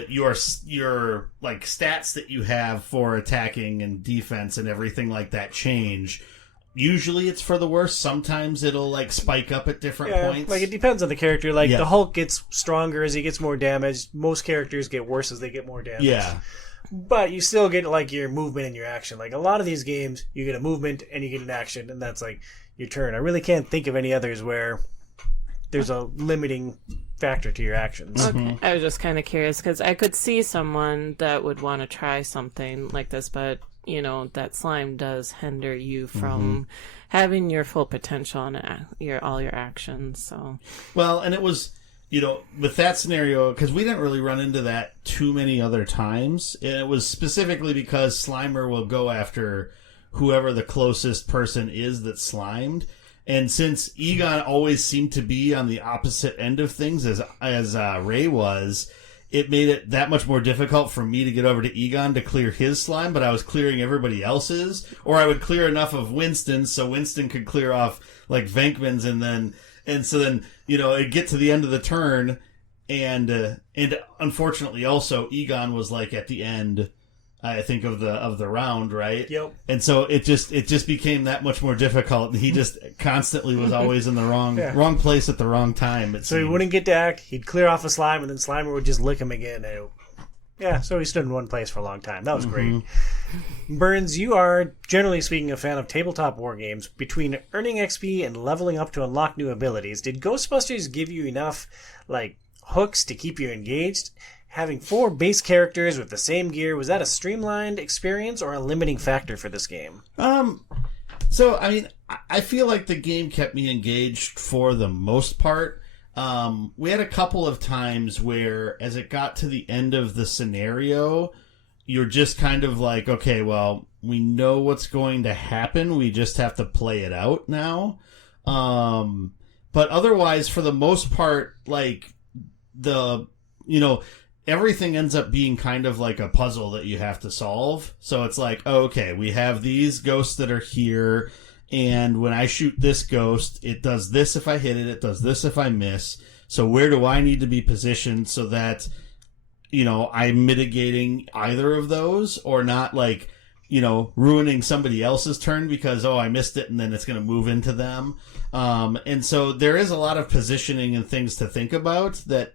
your stats that you have for attacking and defense and everything like that change. Usually it's for the worse. Sometimes it'll spike up at different points. It depends on the character. The Hulk gets stronger as he gets more damage. Most characters get worse as they get more damage. Yeah. But you still get your movement and your action. A lot of these games, you get a movement and you get an action, and that's your turn. I really can't think of any others where there's a limiting factor to your actions. Okay. I was just kind of curious because I could see someone that would want to try something like this, but that slime does hinder you from having your full potential and all your actions. So well, and it was with that scenario, because we didn't really run into that too many other times. And it was specifically because Slimer will go after whoever the closest person is that's slimed. And since Egon always seemed to be on the opposite end of things as Ray was, it made it that much more difficult for me to get over to Egon to clear his slime, but I was clearing everybody else's. Or I would clear enough of Winston so Winston could clear off like Venkman's, and so then it'd get to the end of the turn, and unfortunately also Egon was like at the end, I think, of the round, right? Yep. And so it just became that much more difficult. He just constantly was always in the wrong place at the wrong time. So he wouldn't get to act. He'd clear off a slime, and then Slimer would just lick him again. So he stood in one place for a long time. That was great. Burns, you are, generally speaking, a fan of tabletop war games. Between earning XP and leveling up to unlock new abilities, did Ghostbusters give you enough hooks to keep you engaged? Having 4 base characters with the same gear, was that a streamlined experience or a limiting factor for this game? So, I mean, I feel like the game kept me engaged for the most part. We had a couple of times where, as it got to the end of the scenario, you're just kind of like, okay, well, we know what's going to happen. We just have to play it out now. But otherwise, for the most part, everything ends up being kind of like a puzzle that you have to solve. So it's like, oh, okay, we have these ghosts that are here, and when I shoot this ghost, it does this if I hit it, it does this if I miss. So where do I need to be positioned so that, I'm mitigating either of those, or not ruining somebody else's turn because, I missed it, and then it's going to move into them. And so there is a lot of positioning and things to think about that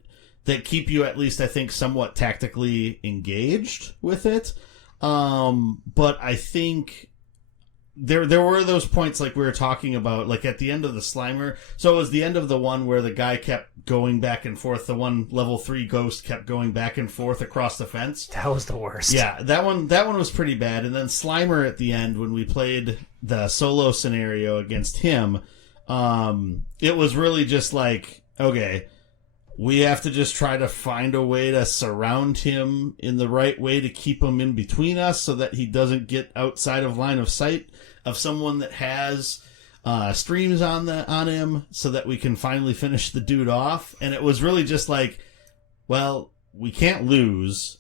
keep you, at least I think, somewhat tactically engaged with it. But I think there were those points like we were talking about, like at the end of the Slimer. So it was the end of the one where the guy kept going back and forth. The one level 3 ghost kept going back and forth across the fence. That was the worst. Yeah, that one was pretty bad. And then Slimer at the end, when we played the solo scenario against him, it was really just like, okay, we have to just try to find a way to surround him in the right way to keep him in between us so that he doesn't get outside of line of sight of someone that has streams on him, so that we can finally finish the dude off. And it was really just like, well, we can't lose.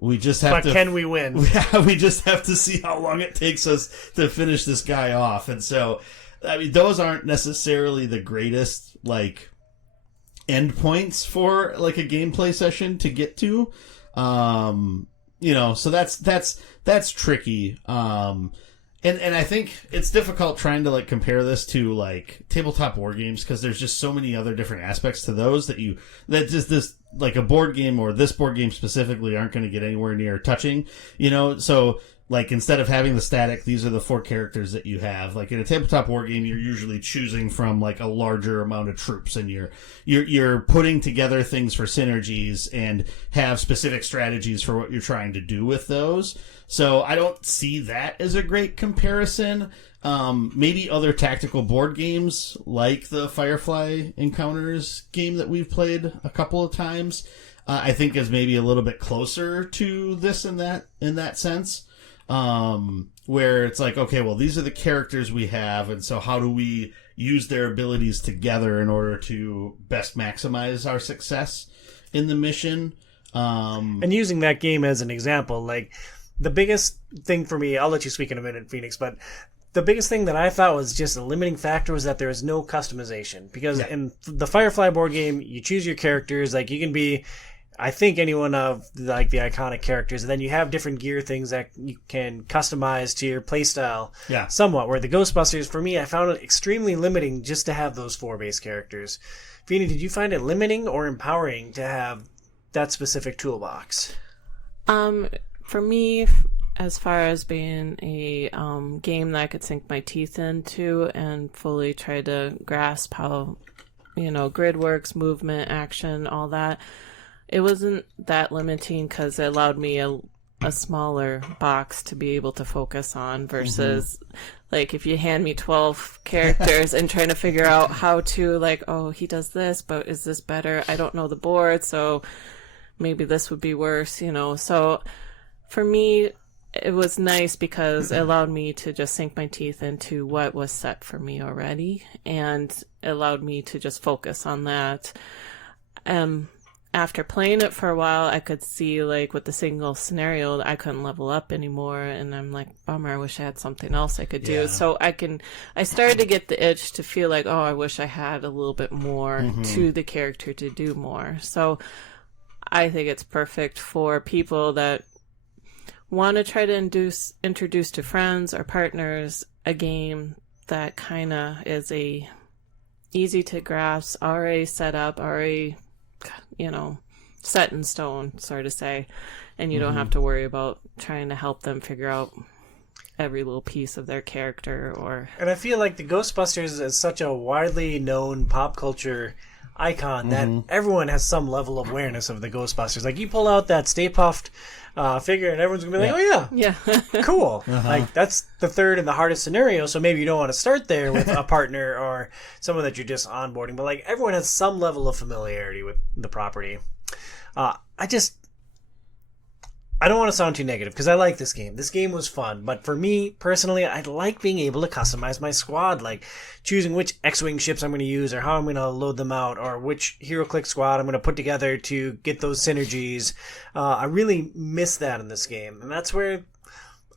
We just have to... But can we win? We just have to see how long it takes us to finish this guy off. And so, I mean, those aren't necessarily the greatest, endpoints for a gameplay session to get to, so that's tricky. And I think it's difficult trying to compare this to tabletop war games, because there's just so many other different aspects to those that a board game, or this board game specifically, aren't going to get anywhere near touching, so instead of having the static, these are the 4 characters that you have. In a tabletop war game, you're usually choosing from a larger amount of troops, and you're putting together things for synergies and have specific strategies for what you're trying to do with those. So I don't see that as a great comparison. Maybe other tactical board games, like the Firefly Encounters game that we've played a couple of times, I think is maybe a little bit closer to this in that sense. Where it's like, okay, well, these are the characters we have, and so how do we use their abilities together in order to best maximize our success in the mission? And using that game as an example, the biggest thing for me, I'll let you speak in a minute, Phoenix, but the biggest thing that I thought was just a limiting factor was that there is no customization. Because in the Firefly board game, you choose your characters, you can be... I think anyone of the iconic characters, and then you have different gear things that you can customize to your playstyle somewhat. Where the Ghostbusters, for me, I found it extremely limiting just to have those 4 base characters. Feeney, did you find it limiting or empowering to have that specific toolbox? For me, as far as being a game that I could sink my teeth into and fully try to grasp how grid works, movement, action, all that. It wasn't that limiting because it allowed me a smaller box to be able to focus on versus like if you hand me 12 characters and trying to figure out how to he does this, but is this better? I don't know the board, so maybe this would be worse, So for me, it was nice because it allowed me to just sink my teeth into what was set for me already, and it allowed me to just focus on that. After playing it for a while, I could see with the single scenario, I couldn't level up anymore, and I'm like, bummer, I wish I had something else I could do. So I started to get the itch to feel like, oh, I wish I had a little bit more to the character to do more. So I think it's perfect for people that want to try to introduce to friends or partners a game that kind of is a easy to grasp, already set up, already set in stone, sort of say, and you don't have to worry about trying to help them figure out every little piece of their character. And I feel like the Ghostbusters is such a widely known pop culture icon that everyone has some level of awareness of the Ghostbusters. Like, you pull out that Stay Puft figure and everyone's gonna be like, oh yeah cool. Like, that's the third and the hardest scenario, so maybe you don't want to start there with a partner or someone that you're just onboarding, but everyone has some level of familiarity with the property. I don't want to sound too negative because I like this game. This game was fun, but for me personally, I like being able to customize my squad, like choosing which X-Wing ships I'm going to use or how I'm going to load them out or which HeroClix squad I'm going to put together to get those synergies. I really miss that in this game, and that's where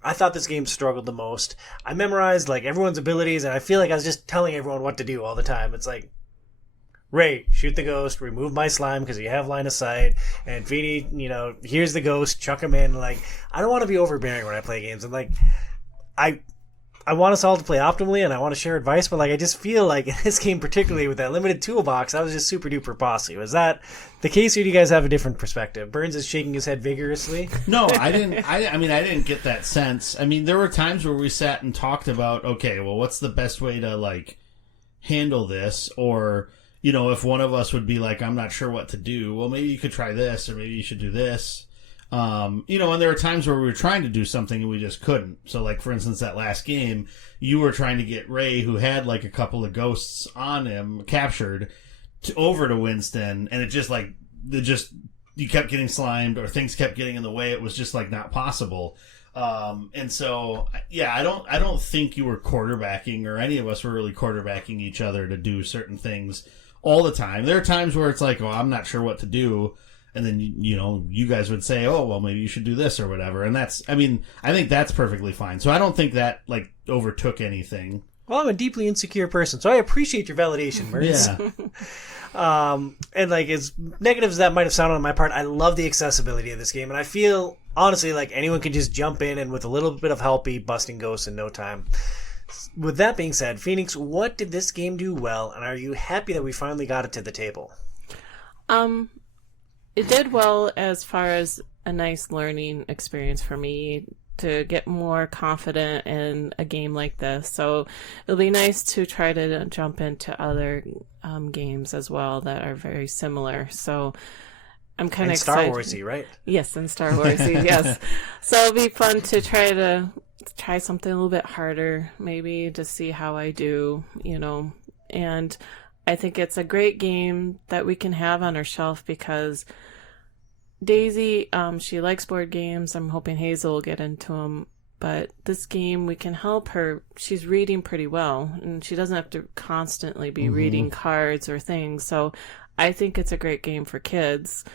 I thought this game struggled the most. I memorized everyone's abilities, and I feel like I was just telling everyone what to do all the time. It's like, Ray, shoot the ghost, remove my slime because you have line of sight, and Feeny, here's the ghost, chuck him in. I don't want to be overbearing when I play games, and I want us all to play optimally, and I want to share advice, but I just feel like in this game, particularly with that limited toolbox, I was just super duper bossy. Was that the case, or do you guys have a different perspective? Burns is shaking his head vigorously. No, I didn't. I didn't get that sense. There were times where we sat and talked about, okay, well, what's the best way to handle this, or if one of us would be I'm not sure what to do, well, maybe you could try this, or maybe you should do this. And there were times where we were trying to do something and we just couldn't. So, for instance, that last game, you were trying to get Ray, who had, a couple of ghosts on him, captured, over to Winston, and it just, you kept getting slimed, or things kept getting in the way. It was just, not possible. And so, yeah, I don't think you were quarterbacking, or any of us were really quarterbacking each other to do certain things all the time. There are times where it's oh, I'm not sure what to do. And then, you guys would say, oh, well, maybe you should do this or whatever. And that's, I think that's perfectly fine. So I don't think that, overtook anything. Well, I'm a deeply insecure person, so I appreciate your validation, Mertz. Yeah. And, as negative as that might have sounded on my part, I love the accessibility of this game. And I feel, honestly, anyone can just jump in and with a little bit of help be busting ghosts in no time. With that being said, Phoenix, what did this game do well, and are you happy that we finally got it to the table? It did well as far as a nice learning experience for me to get more confident in a game like this. So it'll be nice to try to jump into other games as well that are very similar. So I'm kind of excited. Star Warsy, right? Yes, and Star Warsy, yes. So it'll be fun to try something a little bit harder, maybe, to see how I do, and I think it's a great game that we can have on our shelf because Daisy, she likes board games. I'm hoping Hazel will get into them, but this game, we can help her. She's reading pretty well, and she doesn't have to constantly be reading cards or things, so I think it's a great game for kids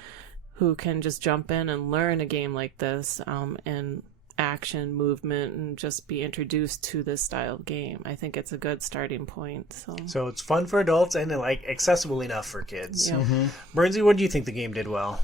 who can just jump in and learn a game like this, and action, movement, and just be introduced to this style of game. I think it's a good starting point. So it's fun for adults and accessible enough for kids. Yeah. Bernsey, what do you think the game did well?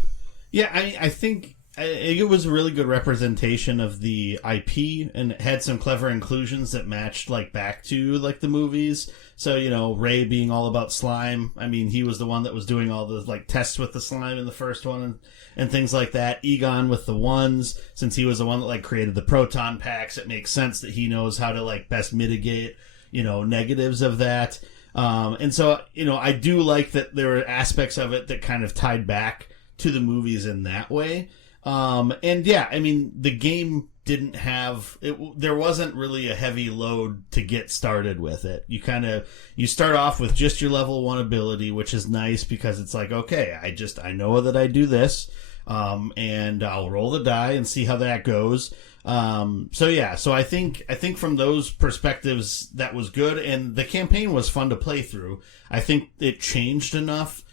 Yeah, I think it was a really good representation of the IP, and it had some clever inclusions that matched back to the movies. So, Ray being all about slime. He was the one that was doing all the tests with the slime in the first one and things like that. Egon with the ones, since he was the one that created the proton packs, it makes sense that he knows how to best mitigate, negatives of that. And so, I do like that there were aspects of it that kind of tied back to the movies in that way. And yeah, I mean, the game didn't have there wasn't really a heavy load to get started with it. You start off with just your level 1 ability, which is nice because it's like, okay, I know that I do this, and I'll roll the die and see how that goes. So I think from those perspectives that was good, and the campaign was fun to play through. I think it changed enough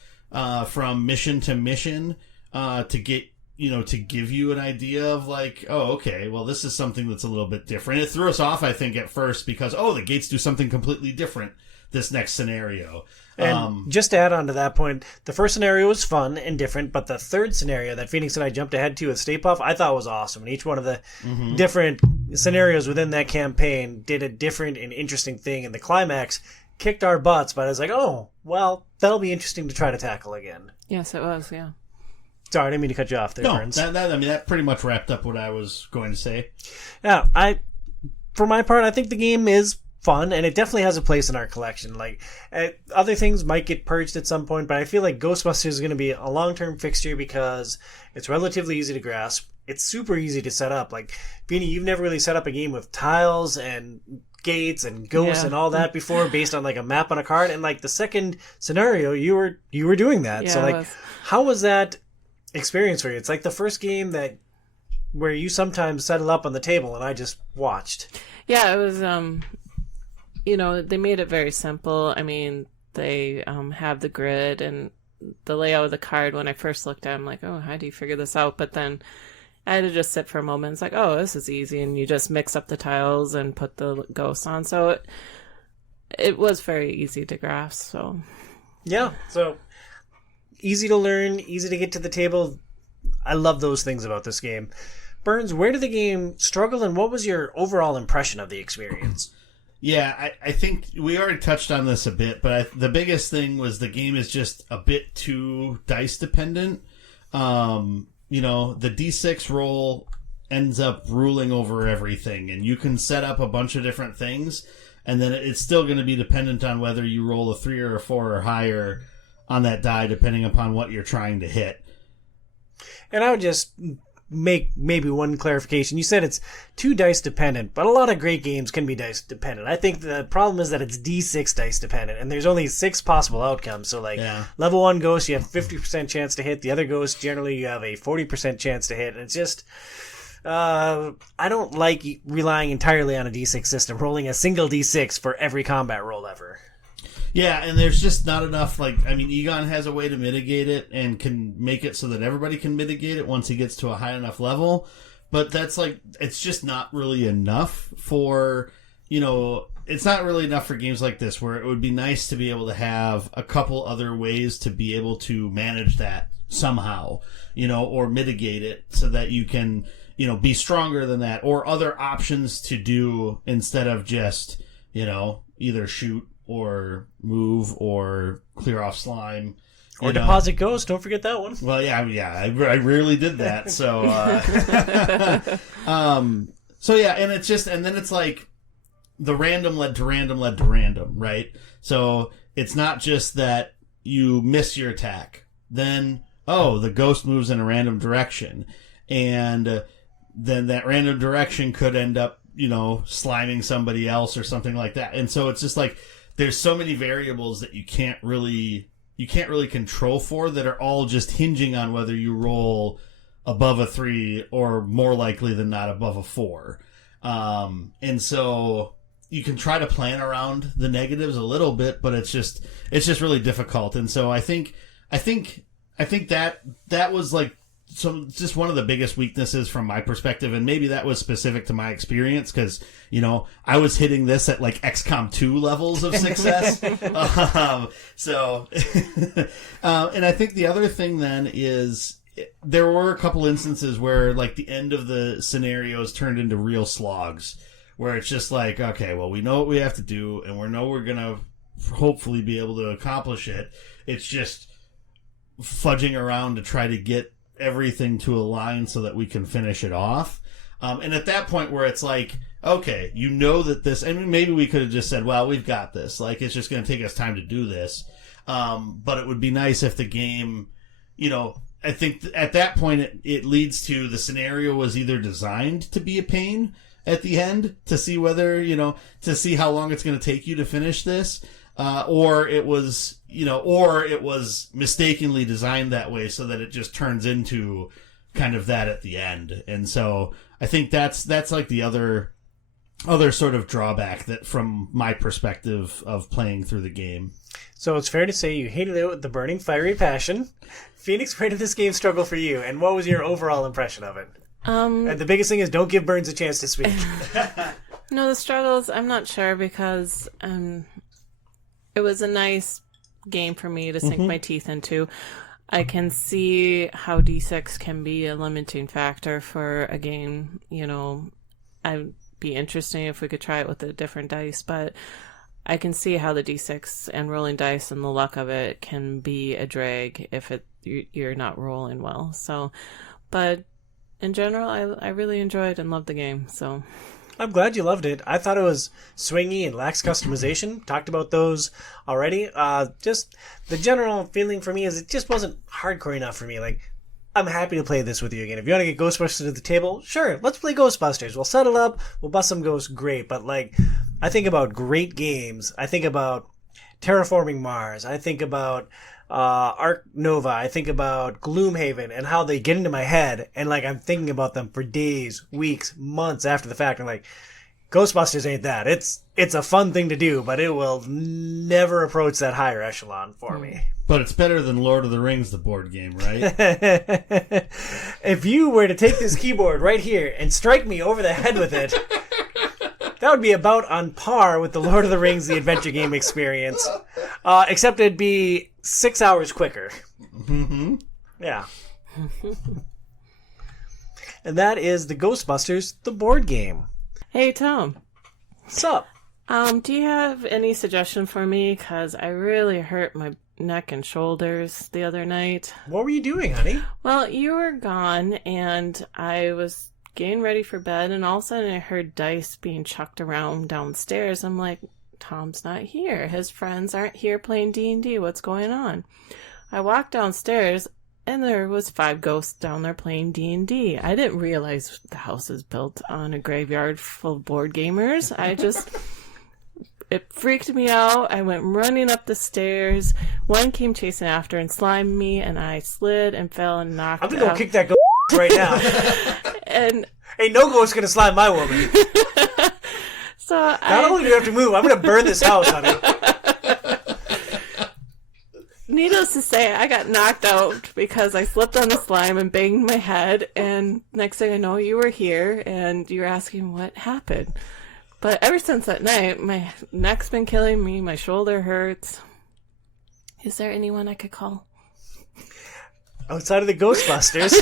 from mission to mission to get to give you an idea of like, oh, okay, well, this is something that's a little bit different. It threw us off, I think, at first because, the gates do something completely different this next scenario. And just to add on to that point, the first scenario was fun and different, but the third scenario that Phoenix and I jumped ahead to with Stay Puft, I thought was awesome. And each one of the different scenarios within that campaign did a different and interesting thing, and the climax kicked our butts, but I was like, oh, well, that'll be interesting to try to tackle again. Yes, it was, yeah. Sorry, I didn't mean to cut you off there, No, Burns. that pretty much wrapped up what I was going to say. Yeah, for my part, I think the game is fun, and it definitely has a place in our collection. Like, other things might get purged at some point, but I feel like Ghostbusters is going to be a long-term fixture because it's relatively easy to grasp. It's super easy to set up. Like, Beanie, you've never really set up a game with tiles and gates and ghosts and all that before based on like a map on a card, and like the second scenario you were doing that. Yeah, so like, how was that experience for you? It's like the first game where you sometimes set it up on the table and I just watched. Yeah, it was they made it very simple. I mean, they have the grid and the layout of the card. When I first looked at it, I'm like, oh, how do you figure this out? But then I had to just sit for a moment. It's like, oh, this is easy. And you just mix up the tiles and put the ghosts on. So it was very easy to grasp. So yeah, so easy to learn, easy to get to the table. I love those things about this game. Burns, where did the game struggle, and what was your overall impression of the experience? Yeah, I think we already touched on this a bit, but the biggest thing was the game is just a bit too dice dependent. The D6 roll ends up ruling over everything, and you can set up a bunch of different things, and then it's still going to be dependent on whether you roll a 3 or a 4 or higher on that die, depending upon what you're trying to hit. And I would just make maybe one clarification. You said it's too dice dependent, but a lot of great games can be dice dependent. I think the problem is that it's D6 dice dependent, and there's only 6 possible outcomes. So like level 1 ghost, you have 50% chance to hit. The other ghost, generally you have a 40% chance to hit. And it's just, I don't like relying entirely on a D6 system, rolling a single D6 for every combat roll ever. Yeah, and there's just not enough, Egon has a way to mitigate it and can make it so that everybody can mitigate it once he gets to a high enough level, but that's it's just not really enough for, it's not really enough for games like this, where it would be nice to be able to have a couple other ways to be able to manage that somehow, or mitigate it so that you can, be stronger than that, or other options to do instead of just, either shoot or move or clear off slime. Or deposit ghost, don't forget that one. Well, I rarely did that, so... so yeah, and it's just... And then it's like the random led to random led to random, right? So it's not just that you miss your attack. Then, the ghost moves in a random direction. And then that random direction could end up, sliming somebody else or something like that. And so it's just like... There's so many variables that you can't really control for, that are all just hinging on whether you roll above a 3 or more likely than not above a 4. And so you can try to plan around the negatives a little bit, but it's just really difficult. And so I think that was just one of the biggest weaknesses from my perspective, and maybe that was specific to my experience because, I was hitting this at XCOM 2 levels of success. And I think the other thing then is there were a couple instances where the end of the scenarios turned into real slogs, where it's just okay, well, we know what we have to do and we know we're going to hopefully be able to accomplish it. It's just fudging around to try to get everything to align so that we can finish it off. And at that point where it's like, okay, you know that this, and maybe we could have just said, well, we've got this. Like, it's just going to take us time to do this. But it would be nice if the game, I think at that point it leads to the scenario was either designed to be a pain at the end to see whether, to see how long it's going to take you to finish this, or it was mistakenly designed that way so that it just turns into kind of that at the end. And so I think that's like the other sort of drawback that from my perspective of playing through the game. So it's fair to say you hated it with the burning, fiery passion. Phoenix, where did this game struggle for you, and what was your overall impression of it? And the biggest thing is don't give Burns a chance to speak. No, the struggles, I'm not sure because it was a nice game for me to sink my teeth into. I can see how D6 can be a limiting factor for a game. I'd be interesting if we could try it with a different dice, but I can see how the D6 and rolling dice and the luck of it can be a drag if you're not rolling well. So, but in general, I really enjoyed and loved the game. So, I'm glad you loved it. I thought it was swingy and lacks customization. Talked about those already. Just the general feeling for me is it just wasn't hardcore enough for me. Like, I'm happy to play this with you again. If you want to get Ghostbusters to the table, sure, let's play Ghostbusters. We'll set it up. We'll bust some ghosts. Great. But, I think about great games. I think about Terraforming Mars. I think about Arc Nova. I think about Gloomhaven and how they get into my head. And, I'm thinking about them for days, weeks, months after the fact. And, Ghostbusters ain't that. It's a fun thing to do, but it will never approach that higher echelon for me. But it's better than Lord of the Rings, the board game, right? If you were to take this keyboard right here and strike me over the head with it, that would be about on par with the Lord of the Rings, the adventure game experience. Except it'd be 6 hours quicker. Mm-hmm. Yeah. And that is the Ghostbusters, the board game. Hey, Tom. What's up? Do you have any suggestion for me? Because I really hurt my neck and shoulders the other night. What were you doing, honey? Well, you were gone, and I was getting ready for bed, and all of a sudden I heard dice being chucked around downstairs. I'm like, Tom's not here. His friends aren't here playing D&D. What's going on? I walked downstairs, and there was 5 ghosts down there playing D&D. I didn't realize the house is built on a graveyard full of board gamers. It freaked me out. I went running up the stairs. One came chasing after and slimed me, and I slid and fell and knocked out. I'm gonna go kick that ghost right now. And hey, no ghost gonna slime my woman. So Not only do you have to move, I'm gonna burn this house, honey. Needless to say, I got knocked out because I slipped on the slime and banged my head, and next thing I know, you were here, and you were asking what happened. But ever since that night, my neck's been killing me, my shoulder hurts. Is there anyone I could call? Outside of the Ghostbusters,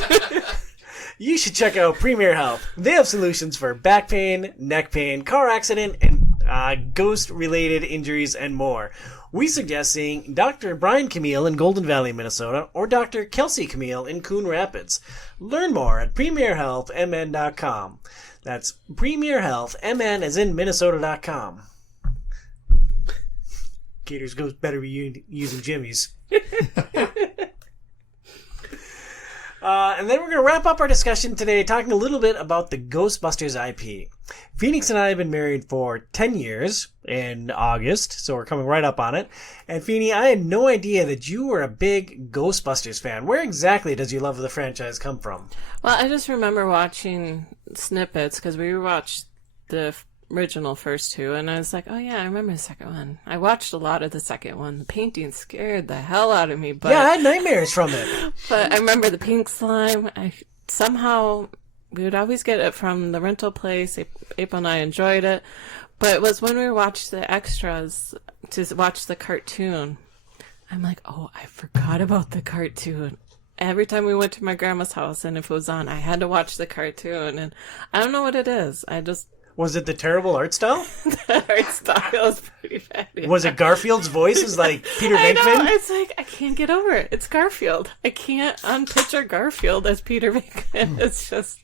you should check out Premier Health. They have solutions for back pain, neck pain, car accident, and ghost-related injuries and more. We suggest seeing Dr. Brian Camille in Golden Valley, Minnesota, or Dr. Kelsey Camille in Coon Rapids. Learn more at premierhealthmn.com. That's Premier Health, MN as in Minnesota.com. Gators Ghost better be using Jimmy's. And then we're going to wrap up our discussion today talking a little bit about the Ghostbusters IP. Phoenix and I have been married for 10 years in August, so we're coming right up on it. And Feeny, I had no idea that you were a big Ghostbusters fan. Where exactly does your love of the franchise come from? Well, I just remember watching snippets because we watched the original first 2, and I was like, oh yeah, I remember the second one. I watched a lot of the second one. The painting scared the hell out of me. But yeah, I had nightmares from it. But I remember the pink slime. Somehow we would always get it from the rental place. April and I enjoyed it. But it was when we watched the extras to watch the cartoon. I'm like, oh, I forgot about the cartoon. Every time we went to my grandma's house and if it was on, I had to watch the cartoon. And I don't know what it is. Was it the terrible art style? The art style is pretty bad. Yeah. Was it Garfield's voice? Is like Peter Venkman? I know. It's like, I can't get over it. It's Garfield. I can't unpicture Garfield as Peter Venkman. It's just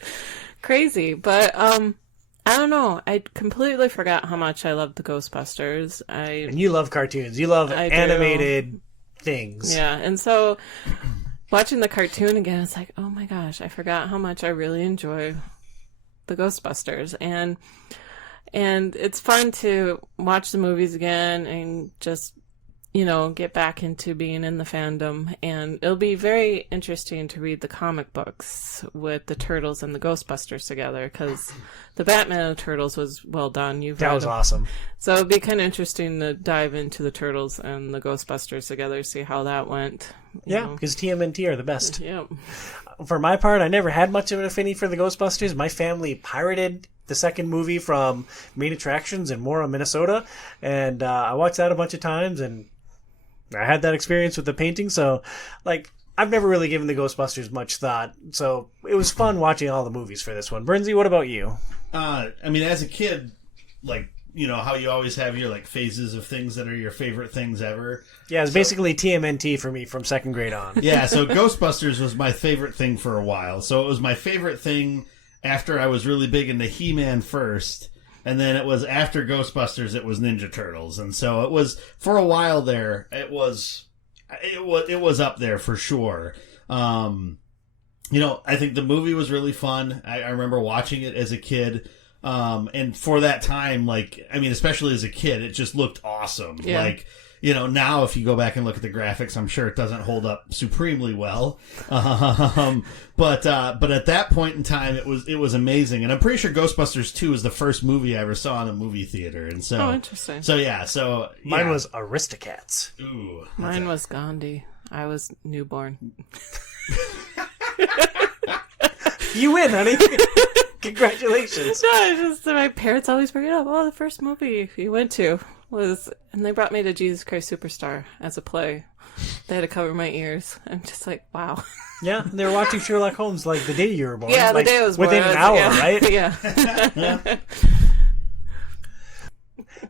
crazy. But I don't know. I completely forgot how much I loved the Ghostbusters. And you love cartoons. You love animated things. Yeah, and so watching the cartoon again, it's like, oh my gosh, I forgot how much I really enjoy the Ghostbusters. And it's fun to watch the movies again and just, get back into being in the fandom. And it'll be very interesting to read the comic books with the Turtles and the Ghostbusters together, because the Batman and the Turtles was well done. That was awesome. So it'd be kind of interesting to dive into the Turtles and the Ghostbusters together, see how that went. Yeah, because TMNT are the best. Yeah. For my part, I never had much of an affinity for the Ghostbusters. My family pirated the second movie from Main Attractions in Mora, Minnesota, and I watched that a bunch of times, and I had that experience with the painting, so, I've never really given the Ghostbusters much thought, so it was fun watching all the movies for this one. Bernsey, what about you? As a kid, how you always have your, phases of things that are your favorite things ever. Yeah, it's basically TMNT for me from second grade on. Yeah, so Ghostbusters was my favorite thing for a while. So it was my favorite thing after I was really big into He-Man first. And then it was after Ghostbusters, it was Ninja Turtles. And so it was, for a while there, it was up there for sure. I think the movie was really fun. I remember watching it as a kid. And for that time, especially as a kid, it just looked awesome. Yeah. Now if you go back and look at the graphics, I'm sure it doesn't hold up supremely well. But at that point in time, it was amazing. And I'm pretty sure Ghostbusters 2 is the first movie I ever saw in a movie theater. And so, interesting. So yeah, mine was Aristocats. Ooh. Mine was Gandhi. I was newborn. You win, honey. Congratulations. No, it's just that my parents always bring it up. Oh, the first movie you went to was, and they brought me to Jesus Christ Superstar as a play. They had to cover my ears. I'm just like, wow. Yeah, they were watching Sherlock Holmes the day you were born. Yeah, the day I was born. Within an hour, right? Yeah.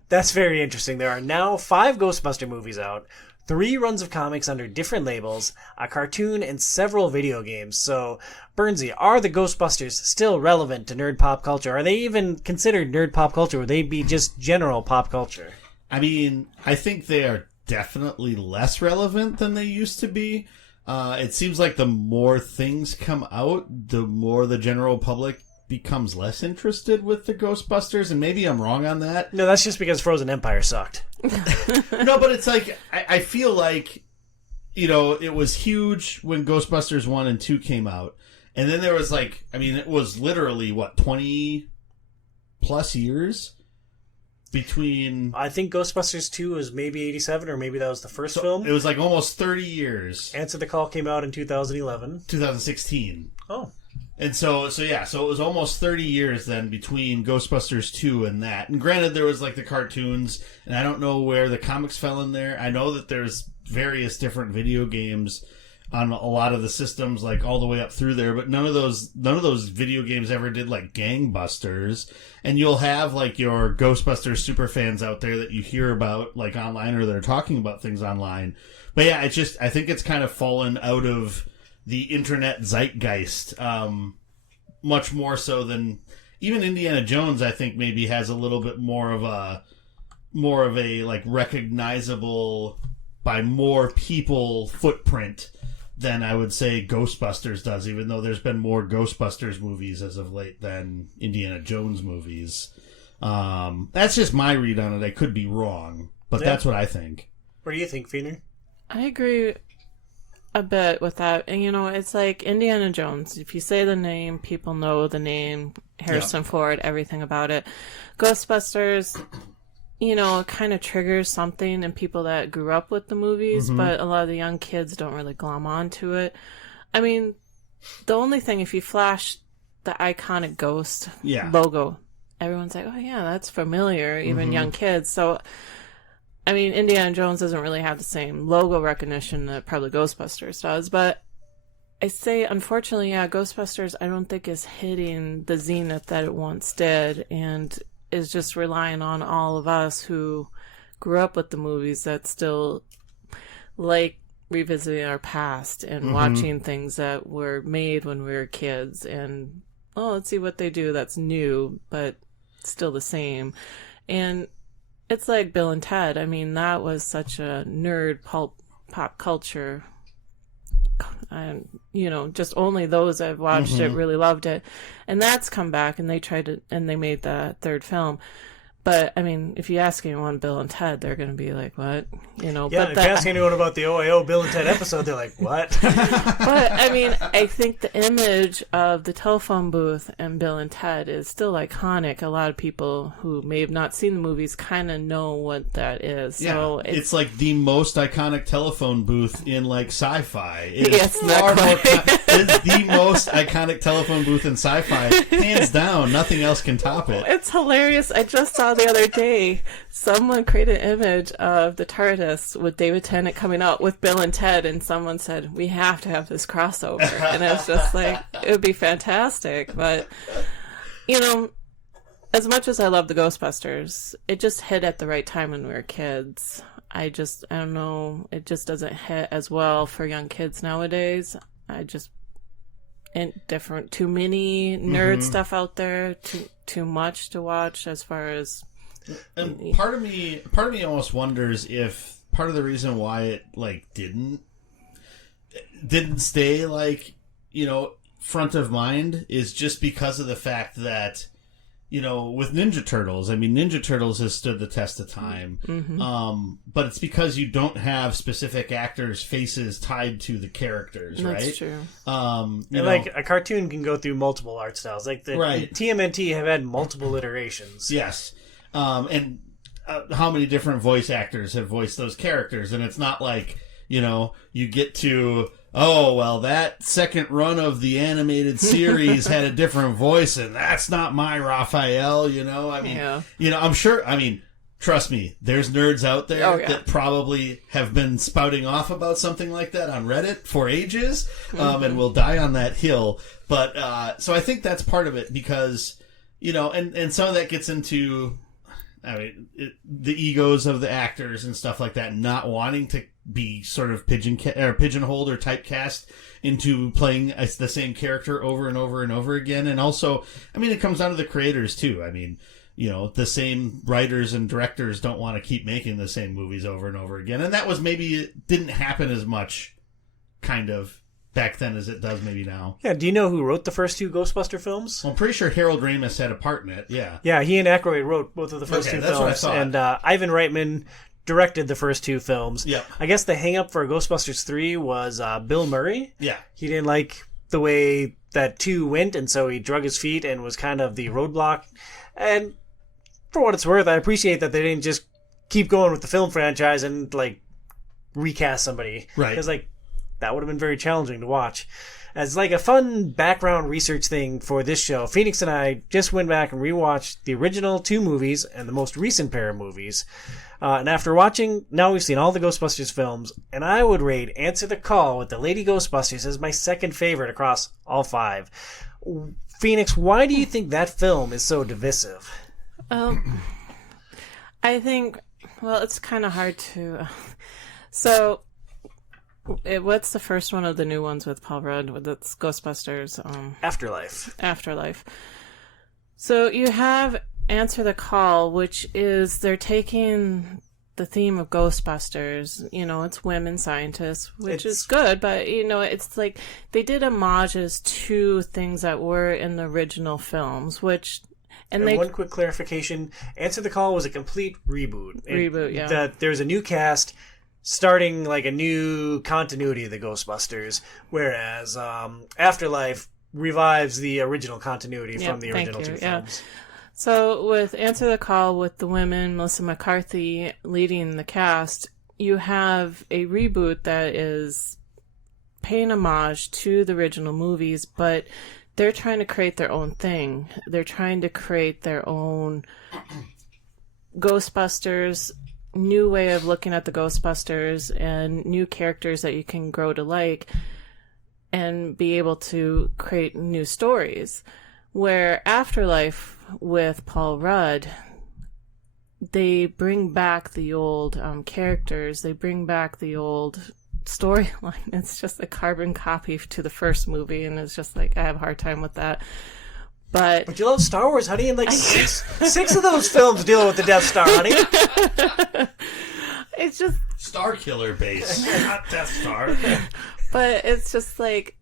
That's very interesting. There are now 5 Ghostbuster movies out, 3 runs of comics under different labels, a cartoon, and several video games. So, Bernsey, are the Ghostbusters still relevant to nerd pop culture? Are they even considered nerd pop culture? Would they be just general pop culture? I think they are definitely less relevant than they used to be. It seems like the more things come out, the more the general public becomes less interested with the Ghostbusters, and maybe I'm wrong on that. No, that's just because Frozen Empire sucked. No, but it's I feel like, it was huge when Ghostbusters 1 and 2 came out, and then there was it was literally, 20 plus years between... I think Ghostbusters 2 was maybe 87, or maybe that was the first film. It was almost 30 years. Answer the Call came out in 2011. 2016. Oh. And so it was almost 30 years then between Ghostbusters 2 and that. And granted, there was the cartoons, and I don't know where the comics fell in there. I know that there's various different video games on a lot of the systems, all the way up through there, but none of those video games ever did gangbusters. And you'll have your Ghostbusters super fans out there that you hear about online, or they're talking about things online. But yeah, I think it's kind of fallen out of the internet zeitgeist, much more so than even Indiana Jones. I think maybe has a little bit more of a recognizable by more people footprint than I would say Ghostbusters does, even though there's been more Ghostbusters movies as of late than Indiana Jones movies. That's just my read on it. I could be wrong, but that's what I think. What do you think, Feener? I agree a bit with that. And, it's like Indiana Jones. If you say the name, people know the name. Harrison Ford, everything about it. Ghostbusters, it kind of triggers something in people that grew up with the movies, but a lot of the young kids don't really glom onto it. The only thing, if you flash the iconic ghost logo, everyone's like, oh yeah, that's familiar, even young kids. So, Indiana Jones doesn't really have the same logo recognition that probably Ghostbusters does, but I say, unfortunately, Ghostbusters, I don't think is hitting the zenith that it once did, and is just relying on all of us who grew up with the movies that still like revisiting our past and watching things that were made when we were kids and oh, let's see what they do that's new, but still the same. And it's like Bill and Ted. I mean, that was such a nerd pop culture. And, you know, just only those I've watched it really loved it. And that's come back, and they tried to, and they made the third film. But, I mean, if you ask anyone Bill and Ted, they're going to be like, what? You know, yeah, if you ask anyone about the OiO Bill and Ted episode, they're like, what? But, I mean, I think the image of the telephone booth and Bill and Ted is still iconic. A lot of people who may have not seen the movies kind of know what that is. Yeah, so it's like the most iconic telephone booth in, like, sci-fi. It's the most iconic telephone booth in sci-fi. Hands down, nothing else can top it. It's hilarious. I just saw the other day someone created an image of the TARDIS with David Tennant coming out with Bill and Ted, and someone said, we have to have this crossover. And I was just like, it would be fantastic. But, you know, as much as I love the Ghostbusters, it just hit at the right time when we were kids. I don't know, it just doesn't hit as well for young kids nowadays. Different, too many nerd stuff out there, too much to watch as far as. And part of me almost wonders if part of the reason why it like didn't stay like, you know, front of mind is just because of the fact that, you know, with Ninja Turtles, I mean, Ninja Turtles has stood the test of time, but it's because you don't have specific actors' faces tied to the characters, right? That's true. And like a cartoon can go through multiple art styles. Like the TMNT have had multiple iterations. Yes. And how many different voice actors have voiced those characters? And it's not like, you know, you get to, oh, well, that second run of the animated series had a different voice, and that's not my Raphael, you know? I mean, you know, I'm sure, I mean, trust me, there's nerds out there that probably have been spouting off about something like that on Reddit for ages, and will die on that hill. But, so I think that's part of it because, you know, and some of that gets into, I mean, the egos of the actors and stuff like that, not wanting to be sort of pigeonholed or typecast into playing the same character over and over and over again. And also, I mean, it comes down to the creators too. I mean, you know, the same writers and directors don't want to keep making the same movies over and over again. And that was maybe, it didn't happen as much kind of back then as it does maybe now. Yeah, do you know who wrote the first two Ghostbuster films? Well, I'm pretty sure Harold Ramis had a part in it, yeah. Yeah, he and Aykroyd wrote both of the first two that's films. what I thought. And Ivan Reitman directed the first two films. Yep. I guess the hang-up for Ghostbusters 3 was Bill Murray. Yeah. He didn't like the way that 2 went, and so he drug his feet and was kind of the roadblock. And for what it's worth, I appreciate that they didn't just keep going with the film franchise and, like, recast somebody. Right. Because, like, that would have been very challenging to watch. As like a fun background research thing for this show, Phoenix and I just went back and rewatched the original 2 movies and the most recent pair of movies. And after watching, now we've seen all the Ghostbusters films, and I would rate Answer the Call with the Lady Ghostbusters as my second favorite across all 5. Phoenix, why do you think that film is so divisive? I think, well, it's kind of hard to... So... what's the first one of the new ones with Paul Rudd? That's Ghostbusters. Afterlife. So you have Answer the Call, which is they're taking the theme of Ghostbusters. You know, it's women scientists, which is good, but you know, it's like they did homages to things that were in the original films, which. And one quick clarification: Answer the Call was a complete reboot. Yeah. That there's a new cast. Starting like a new continuity of the Ghostbusters, whereas Afterlife revives the original continuity from the original 2 films. So with Answer the Call, with the women, Melissa McCarthy leading the cast, you have a reboot that is paying homage to the original movies, but they're trying to create their own thing. They're trying to create their own Ghostbusters, new way of looking at the Ghostbusters, and new characters that you can grow to like and be able to create new stories. Where Afterlife with Paul Rudd, they bring back the old characters, they bring back the old storyline. It's just a carbon copy to the first movie, and it's just like, I have a hard time with that. But you love Star Wars, honey, and like six of those films deal with the Death Star, honey. It's just Star Killer base, not Death Star. But it's just like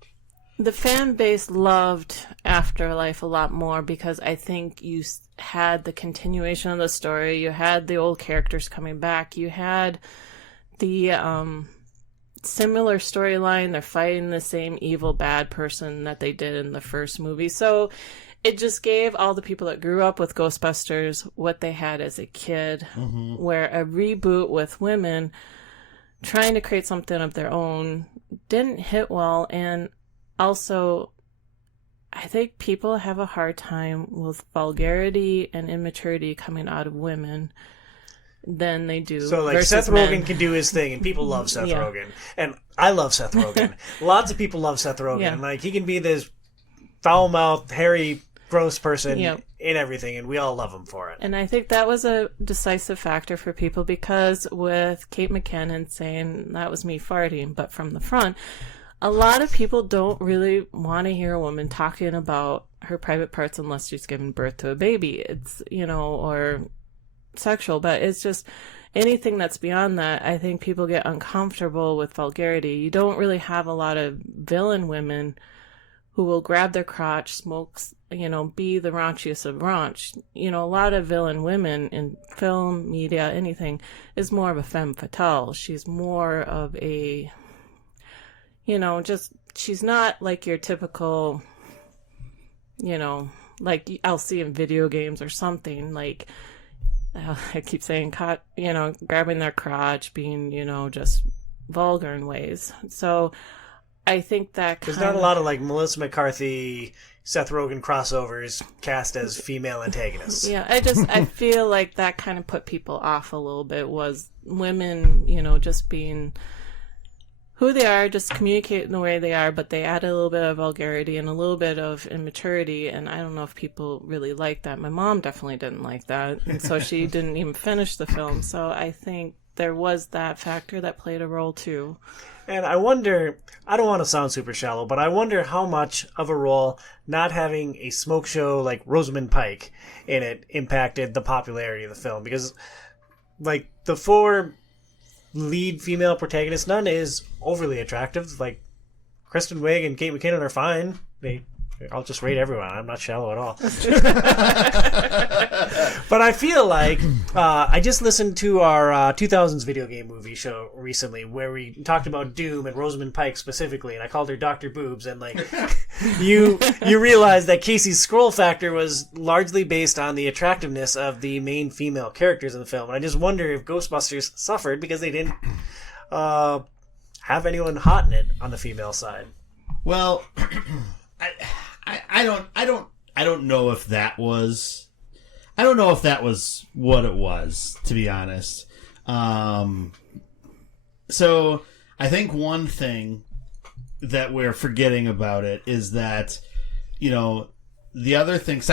the fan base loved Afterlife a lot more because I think you had the continuation of the story. You had the old characters coming back. You had the similar storyline. They're fighting the same evil bad person that they did in the first movie. So it just gave all the people that grew up with Ghostbusters what they had as a kid, where a reboot with women trying to create something of their own didn't hit well. And also, I think people have a hard time with vulgarity and immaturity coming out of women than they do. So, like, Seth Rogen can do his thing, and people love Seth Rogen. And I love Seth Rogen. Lots of people love Seth Rogen. Yeah. Like, he can be this foul-mouthed, hairy, gross person in everything, and we all love him for it. And I think that was a decisive factor for people because with Kate McKinnon saying that was me farting, but from the front, a lot of people don't really want to hear a woman talking about her private parts unless she's giving birth to a baby. It's, or sexual, but it's just anything that's beyond that. I think people get uncomfortable with vulgarity. You don't really have a lot of villain women who will grab their crotch, smokes, be the raunchiest of raunch. A lot of villain women in film, media, anything, is more of a femme fatale. She's more of a, she's not like your typical, like I'll see in video games or something, like, I keep saying, grabbing their crotch, being, just vulgar in ways. So I think that there's not a lot of like Melissa McCarthy, Seth Rogen crossovers cast as female antagonists. Yeah, I feel like that kind of put people off a little bit, was women, just being who they are, just communicating the way they are, but they add a little bit of vulgarity and a little bit of immaturity, and I don't know if people really like that. My mom definitely didn't like that, and so she didn't even finish the film. So I think there was that factor that played a role too. And I wonder, I don't want to sound super shallow, but I wonder how much of a role not having a smoke show like Rosamund Pike in it impacted the popularity of the film. Because, like, the four lead female protagonists, none is overly attractive. Like, Kristen Wiig and Kate McKinnon are fine. I'll just rate everyone. I'm not shallow at all. But I feel like I just listened to our 2000s video game movie show recently where we talked about Doom and Rosamund Pike specifically, and I called her Dr. Boobs, and like you realize that Casey's scroll factor was largely based on the attractiveness of the main female characters in the film. And I just wonder if Ghostbusters suffered because they didn't have anyone hot in it on the female side. Well, I don't know if that was. I don't know if that was what it was, to be honest. So I think one thing that we're forgetting about it is that, the other thing.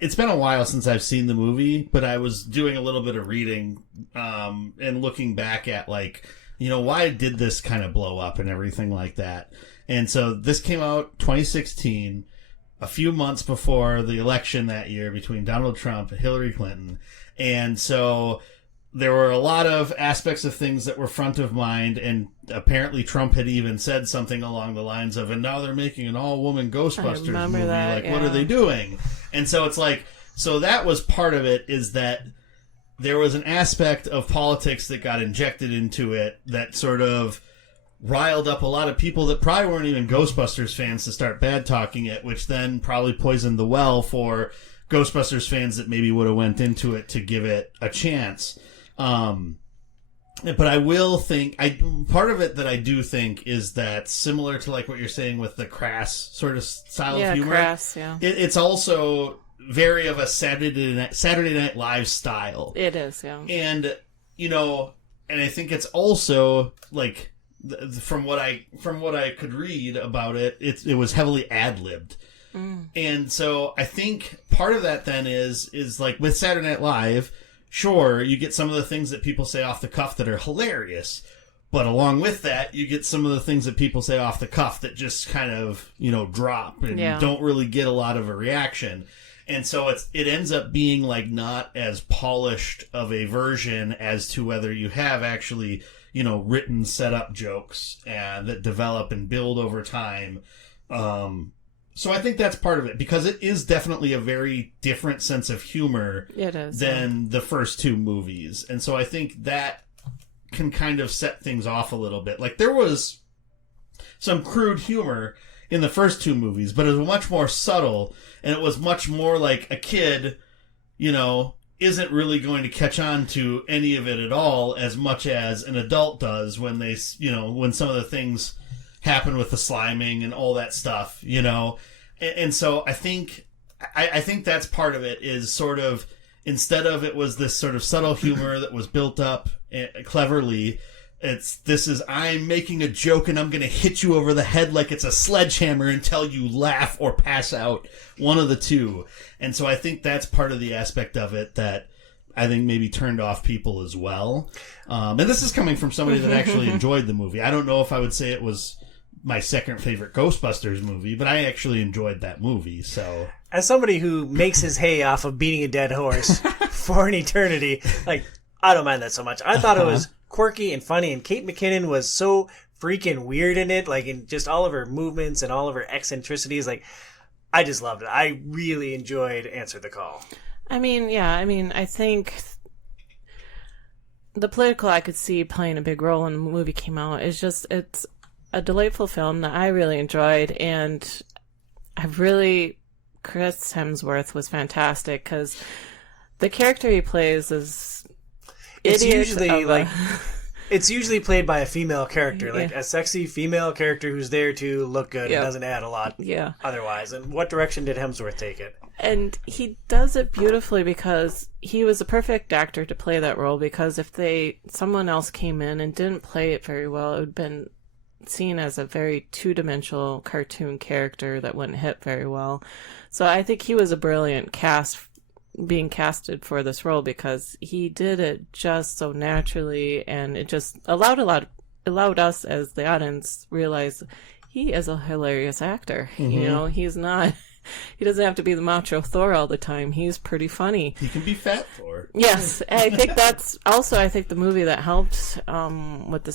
It's been a while since I've seen the movie, but I was doing a little bit of reading and looking back at why did this kind of blow up and everything like that. And so this came out 2016. A few months before the election that year between Donald Trump and Hillary Clinton. And so there were a lot of aspects of things that were front of mind, and apparently Trump had even said something along the lines of, and now they're making an all-woman Ghostbusters movie. What are they doing? And so it's like, so that was part of it, is that there was an aspect of politics that got injected into it that sort of riled up a lot of people that probably weren't even Ghostbusters fans to start bad-talking it, which then probably poisoned the well for Ghostbusters fans that maybe would have went into it to give it a chance. But I will think, part of it that I do think is that similar to like what you're saying with the crass sort of style of humor, crass, yeah. It's also very of a Saturday Night Live style. It is, yeah. And, and I think it's also like, from what I could read about it, it was heavily ad-libbed. And so I think part of that then is like with Saturday Night Live, sure, you get some of the things that people say off the cuff that are hilarious, But along with that, you get some of the things that people say off the cuff that just kind of, drop and don't really get a lot of a reaction. And so it ends up being like not as polished of a version as to whether you have actually, written setup jokes and that develop and build over time. So I think that's part of it, because it is definitely a very different sense of humor than the first two movies. And so I think that can kind of set things off a little bit. Like, there was some crude humor in the first two movies, but it was much more subtle, and it was much more like a kid, isn't really going to catch on to any of it at all as much as an adult does when they, when some of the things happen with the sliming and all that stuff, And so I think that's part of it, is sort of, instead of it was this sort of subtle humor that was built up cleverly, I'm making a joke and I'm going to hit you over the head like it's a sledgehammer until you laugh or pass out, one of the two. And so I think that's part of the aspect of it that I think maybe turned off people as well. And this is coming from somebody that actually enjoyed the movie. I don't know if I would say it was my second favorite Ghostbusters movie, but I actually enjoyed that movie. So, as somebody who makes his hay off of beating a dead horse for an eternity, like, I don't mind that so much. I thought it was quirky and funny, and Kate McKinnon was so freaking weird in it, like, in just all of her movements and all of her eccentricities. Like, I just loved it. I really enjoyed Answer the Call. I think the political I could see playing a big role when the movie came out. It's a delightful film that I really enjoyed, and Chris Hemsworth was fantastic, because the character he plays is it's usually played by a female character, like a sexy female character who's there to look good and doesn't add a lot otherwise. And what direction did Hemsworth take it? And he does it beautifully, because he was a perfect actor to play that role, because if someone else came in and didn't play it very well, it would have been seen as a very two-dimensional cartoon character that wouldn't hit very well. So I think he was a brilliant being casted for this role, because he did it just so naturally, and it just allowed us as the audience realize he is a hilarious actor. He's not. He doesn't have to be the macho Thor all the time. He's pretty funny. He can be fat Thor. Yes, I think that's also, I think the movie that helped with the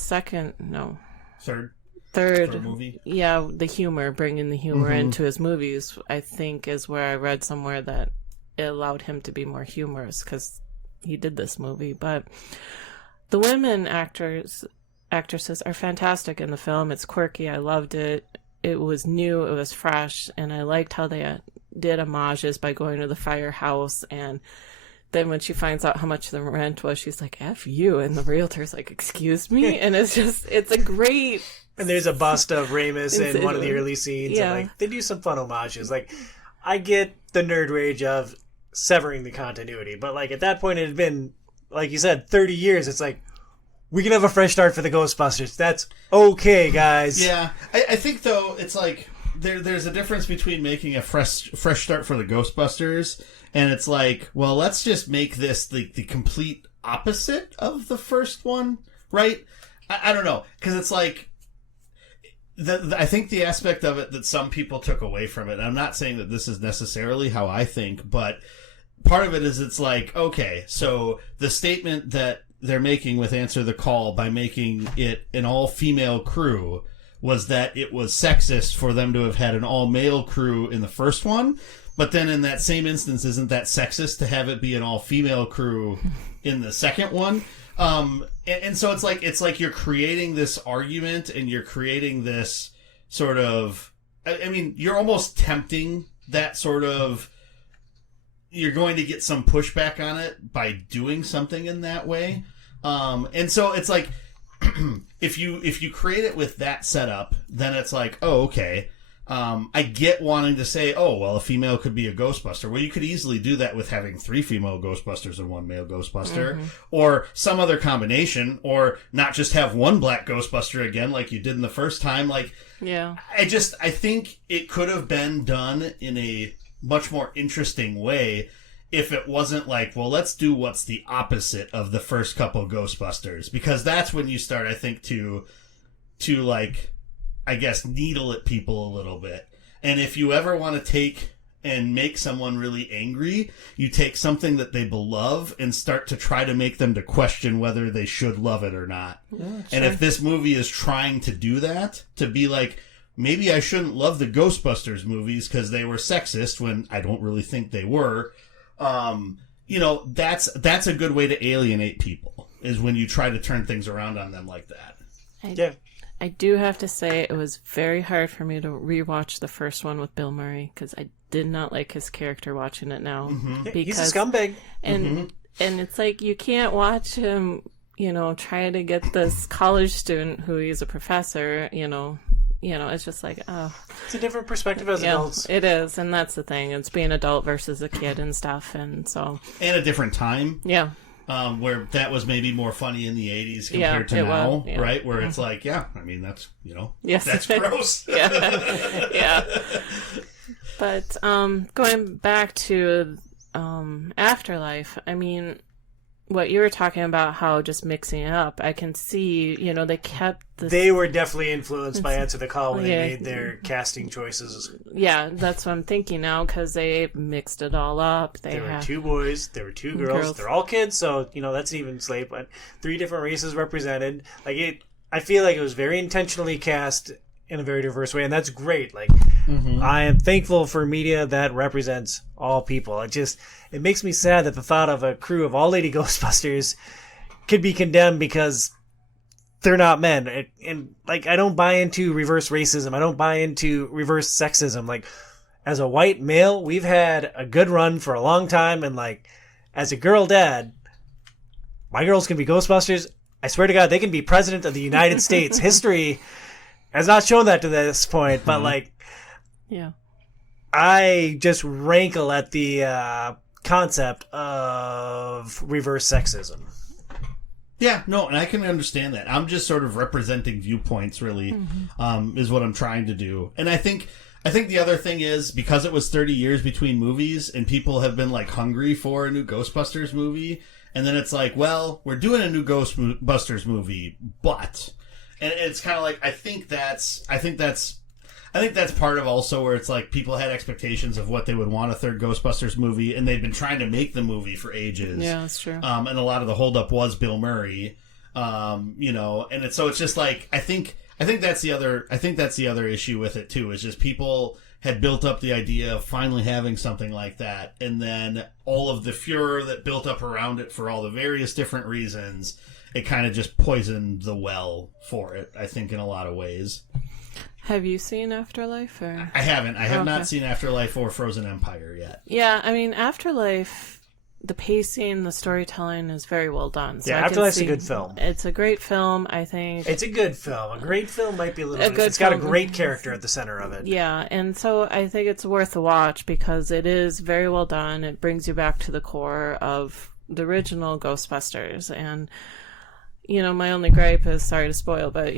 third movie. Yeah, the humor, bringing the humor into his movies, I think is where I read somewhere that it allowed him to be more humorous, because he did this movie. But the women actresses are fantastic in the film. It's quirky. I loved it. It was new. It was fresh. And I liked how they did homages by going to the firehouse. And then when she finds out how much the rent was, she's like, F you. And the realtor's like, excuse me? And it's a great... And there's a bust of Ramis in one of the early scenes. Yeah. And they do some fun homages. Like, I get the nerd rage of severing the continuity, but at that point it had been, like you said, 30 years. It's like, we can have a fresh start for the Ghostbusters. That's okay, guys. Yeah. I think, though, it's like there's a difference between making a fresh start for the Ghostbusters, and it's like, well, let's just make this the complete opposite of the first one, right? I don't know, because it's like, I think the aspect of it that some people took away from it, and I'm not saying that this is necessarily how I think, but part of it is, it's like, okay, so the statement that they're making with Answer the Call by making it an all-female crew was that it was sexist for them to have had an all-male crew in the first one, but then in that same instance, isn't that sexist to have it be an all-female crew in the second one? And so it's like you're creating this argument, and you're creating this sort of, I mean, you're almost tempting that sort of, you're going to get some pushback on it by doing something in that way. And so it's like, if you create it with that setup, then it's like, oh, okay. I get wanting to say, oh, well, a female could be a Ghostbuster. Well, you could easily do that with having 3 female Ghostbusters and 1 male Ghostbuster, or some other combination, or not just have 1 black Ghostbuster again, like you did in the first time. Like, yeah, I think it could have been done in a much more interesting way. if it wasn't like, well, let's do what's the opposite of the first couple Ghostbusters, because that's when you start, I think, to like, I guess, needle at people a little bit. And if you ever want to take and make someone really angry, you take something that they love and start to try to make them to question whether they should love it or not. Yeah, sure. And if this movie is trying to do that, to be like, maybe I shouldn't love the Ghostbusters movies because they were sexist, when I don't really think they were, that's a good way to alienate people, is when you try to turn things around on them like that. I do have to say it was very hard for me to rewatch the first one with Bill Murray, because I did not like his character watching it now. Mm-hmm. He's a scumbag. And it's like, you can't watch him, try to get this college student who he's a professor, it's just like, oh. It's a different perspective as adults. It is, and that's the thing. It's being adult versus a kid and stuff, and so. And a different time. Yeah. Where that was maybe more funny in the 80s compared to now, right? Where it's like, that's, that's gross. Yeah. But going back to Afterlife, I mean, what you were talking about, how just mixing it up, I can see, they kept this... They were definitely influenced by Answer the Call when they made their casting choices. Yeah, that's what I'm thinking now, because they mixed it all up. There were 2 boys, there were 2 girls. They're all kids, so, that's an even slate, but 3 different races represented. I feel like it was very intentionally cast in a very diverse way, and that's great. I am thankful for media that represents all people. It makes me sad that the thought of a crew of all lady Ghostbusters could be condemned because they're not men. I don't buy into reverse racism. I don't buy into reverse sexism. As a white male, we've had a good run for a long time, and as a girl dad, my girls can be Ghostbusters. I swear to God, they can be president of the United States. History has not shown that to this point, but yeah, I just rankle at the concept of reverse sexism. Yeah, no, and I can understand that. I'm just sort of representing viewpoints, really, is what I'm trying to do. And I think the other thing is, because it was 30 years between movies, and people have been hungry for a new Ghostbusters movie, and then it's like, well, we're doing a new Ghostbusters movie, but. And it's kind of I think that's part of also where it's people had expectations of what they would want a third Ghostbusters movie, and they've been trying to make the movie for ages. Yeah, that's true. And a lot of the holdup was Bill Murray, and so it's just I think that's the other issue with it too, is just people had built up the idea of finally having something like that, and then all of the furor that built up around it for all the various different reasons, it kind of just poisoned the well for it, I think, in a lot of ways. Have you seen Afterlife? Or? I haven't. I have not seen Afterlife or Frozen Empire yet. Yeah, I mean, Afterlife, the pacing, the storytelling is very well done. So Afterlife's a good film. It's a great film, I think. It's a good film. A great film might be a little bit. It's got a great character at the center of it. Yeah, and so I think it's worth a watch because it is very well done. It brings you back to the core of the original Ghostbusters. And, my only gripe is, sorry to spoil, but,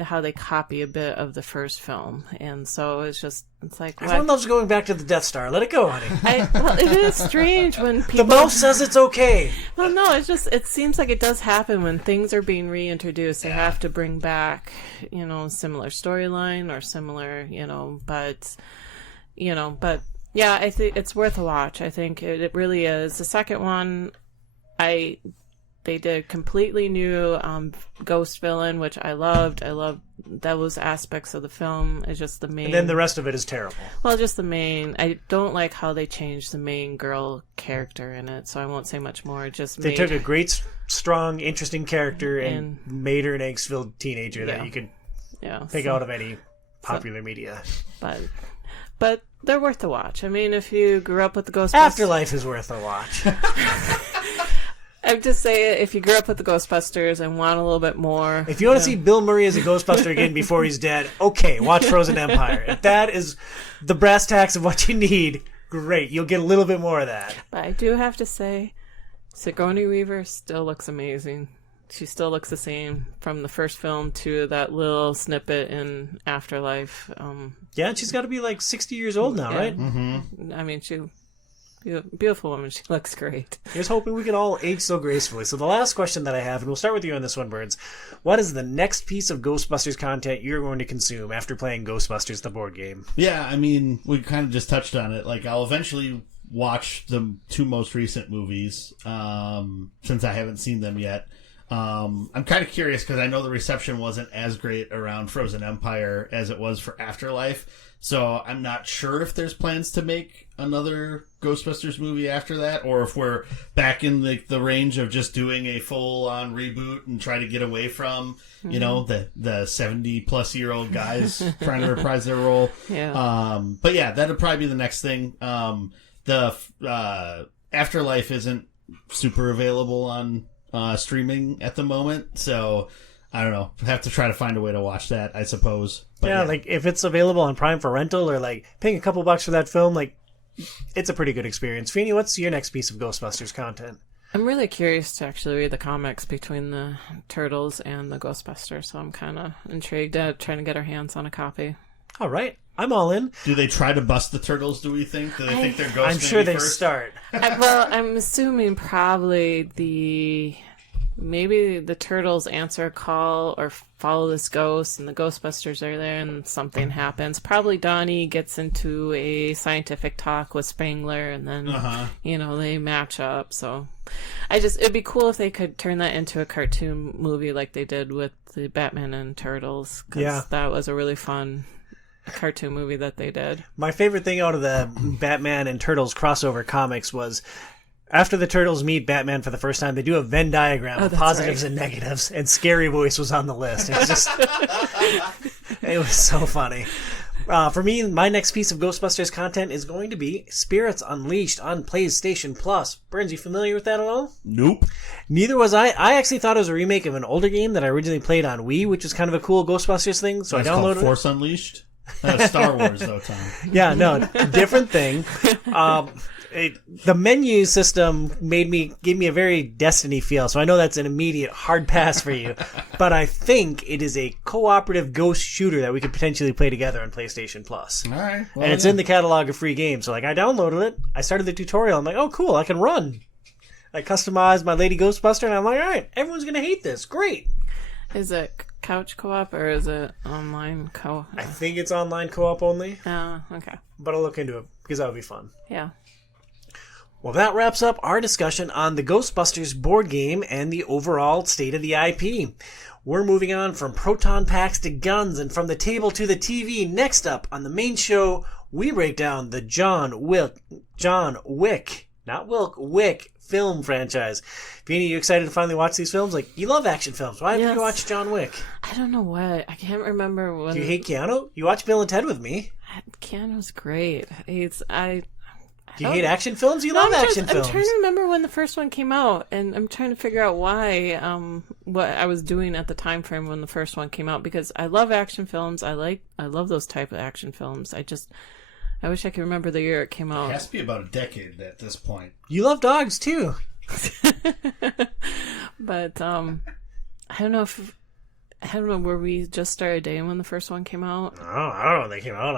how they copy a bit of the first film, and so it's everyone loves going back to the Death Star. Let it go, honey. It is strange when people... The mouse says it's okay. Well, no, it seems like it does happen when things are being reintroduced. They have to bring back, similar storyline or similar, but yeah, I think it's worth a watch. I think it really is. The second one, they did completely new ghost villain, which I loved. I loved those aspects of the film. It's just the main... And then the rest of it is terrible. Well, just the main... I don't like how they changed the main girl character in it, so I won't say much more. They took a great, strong, interesting character and made her an angst-filled teenager that you could pick out of any popular media. But they're worth a watch. I mean, if you grew up with the Ghostbusters... Afterlife is worth a watch. I'd just say if you grew up with the Ghostbusters and want a little bit more... If you want to see Bill Murray as a Ghostbuster again before he's dead, okay, watch Frozen Empire. If that is the brass tacks of what you need, great. You'll get a little bit more of that. But I do have to say, Sigourney Weaver still looks amazing. she still looks the same from the first film to that little snippet in Afterlife. Yeah, and she's got to be like 60 years old now, right? Mm-hmm. I mean, beautiful woman. She looks great. Here's hoping we can all age so gracefully. So the last question that I have, and we'll start with you on this one, Burns. What is the next piece of Ghostbusters content you're going to consume after playing Ghostbusters the board game? Yeah, I mean, we kind of just touched on it. Like, I'll eventually watch the 2 most recent movies, since I haven't seen them yet. I'm kind of curious because I know the reception wasn't as great around Frozen Empire as it was for Afterlife. So I'm not sure if there's plans to make another Ghostbusters movie after that, or if we're back in the range of just doing a full-on reboot and try to get away from, you know, the 70-plus-year-old guys trying to reprise their role. Yeah. But yeah, that'll probably be the next thing. The Afterlife isn't super available on streaming at the moment, so I don't know. Have to try to find a way to watch that, I suppose. But yeah, like if it's available on Prime for rental, or like paying a couple bucks for that film, like it's a pretty good experience. Feeney, what's your next piece of Ghostbusters content? I'm really curious to actually read the comics between the Turtles and the Ghostbusters, so I'm kind of intrigued at trying to get our hands on a copy. All right, I'm all in. Do they try to bust the Turtles, do we think? Do they think they're ghosts? I'm sure they first? start. I'm assuming probably maybe the Turtles answer a call or follow this ghost, and the Ghostbusters are there, and something happens. Probably Donnie gets into a scientific talk with Spangler, and then they match up. So, it'd be cool if they could turn that into a cartoon movie like they did with the Batman and Turtles. Because that was a really fun cartoon movie that they did. My favorite thing out of the Batman and Turtles crossover comics was, after the Turtles meet Batman for the first time, they do a Venn diagram of positives and negatives, and Scary Voice was on the list. It was just, it was so funny. For me, my next piece of Ghostbusters content is going to be Spirits Unleashed on PlayStation Plus. Burns, you familiar with that at all? Nope. Neither was I. I actually thought it was a remake of an older game that I originally played on Wii, which was kind of a cool Ghostbusters thing. So I downloaded it. Force Unleashed? Star Wars, though, Tom. Yeah, no, different thing. The menu system gave me a very Destiny feel, so I know that's an immediate hard pass for you. But I think it is a cooperative ghost shooter that we could potentially play together on PlayStation Plus. All right. Well, and it's in the catalog of free games. So, I downloaded it. I started the tutorial. I'm like, oh, cool, I can run. I customized my Lady Ghostbuster, and I'm like, all right, everyone's going to hate this. Great. Is it couch co-op or is it online co-op? I think it's online co-op only. Oh, okay. But I'll look into it because that would be fun. Yeah. Well, that wraps up our discussion on the Ghostbusters board game and the overall state of the IP. We're moving on from proton packs to guns and from the table to the TV. Next up on the main show, we break down the John Wick film franchise. Beanie, you excited to finally watch these films? Like, you love action films. Why haven't you watched John Wick? I don't know what. I can't remember when. Do you hate Keanu? You watch Bill and Ted with me. Keanu's great. Do you hate action films? You love action films. I'm trying to remember when the first one came out, and I'm trying to figure out why, what I was doing at the time frame when the first one came out, because I love action films. I love those type of action films. I wish I could remember the year it came out. It has to be about a decade at this point. You love dogs, too. But, I don't know, were we just started dating when the first one came out? Oh, I don't know when they came out.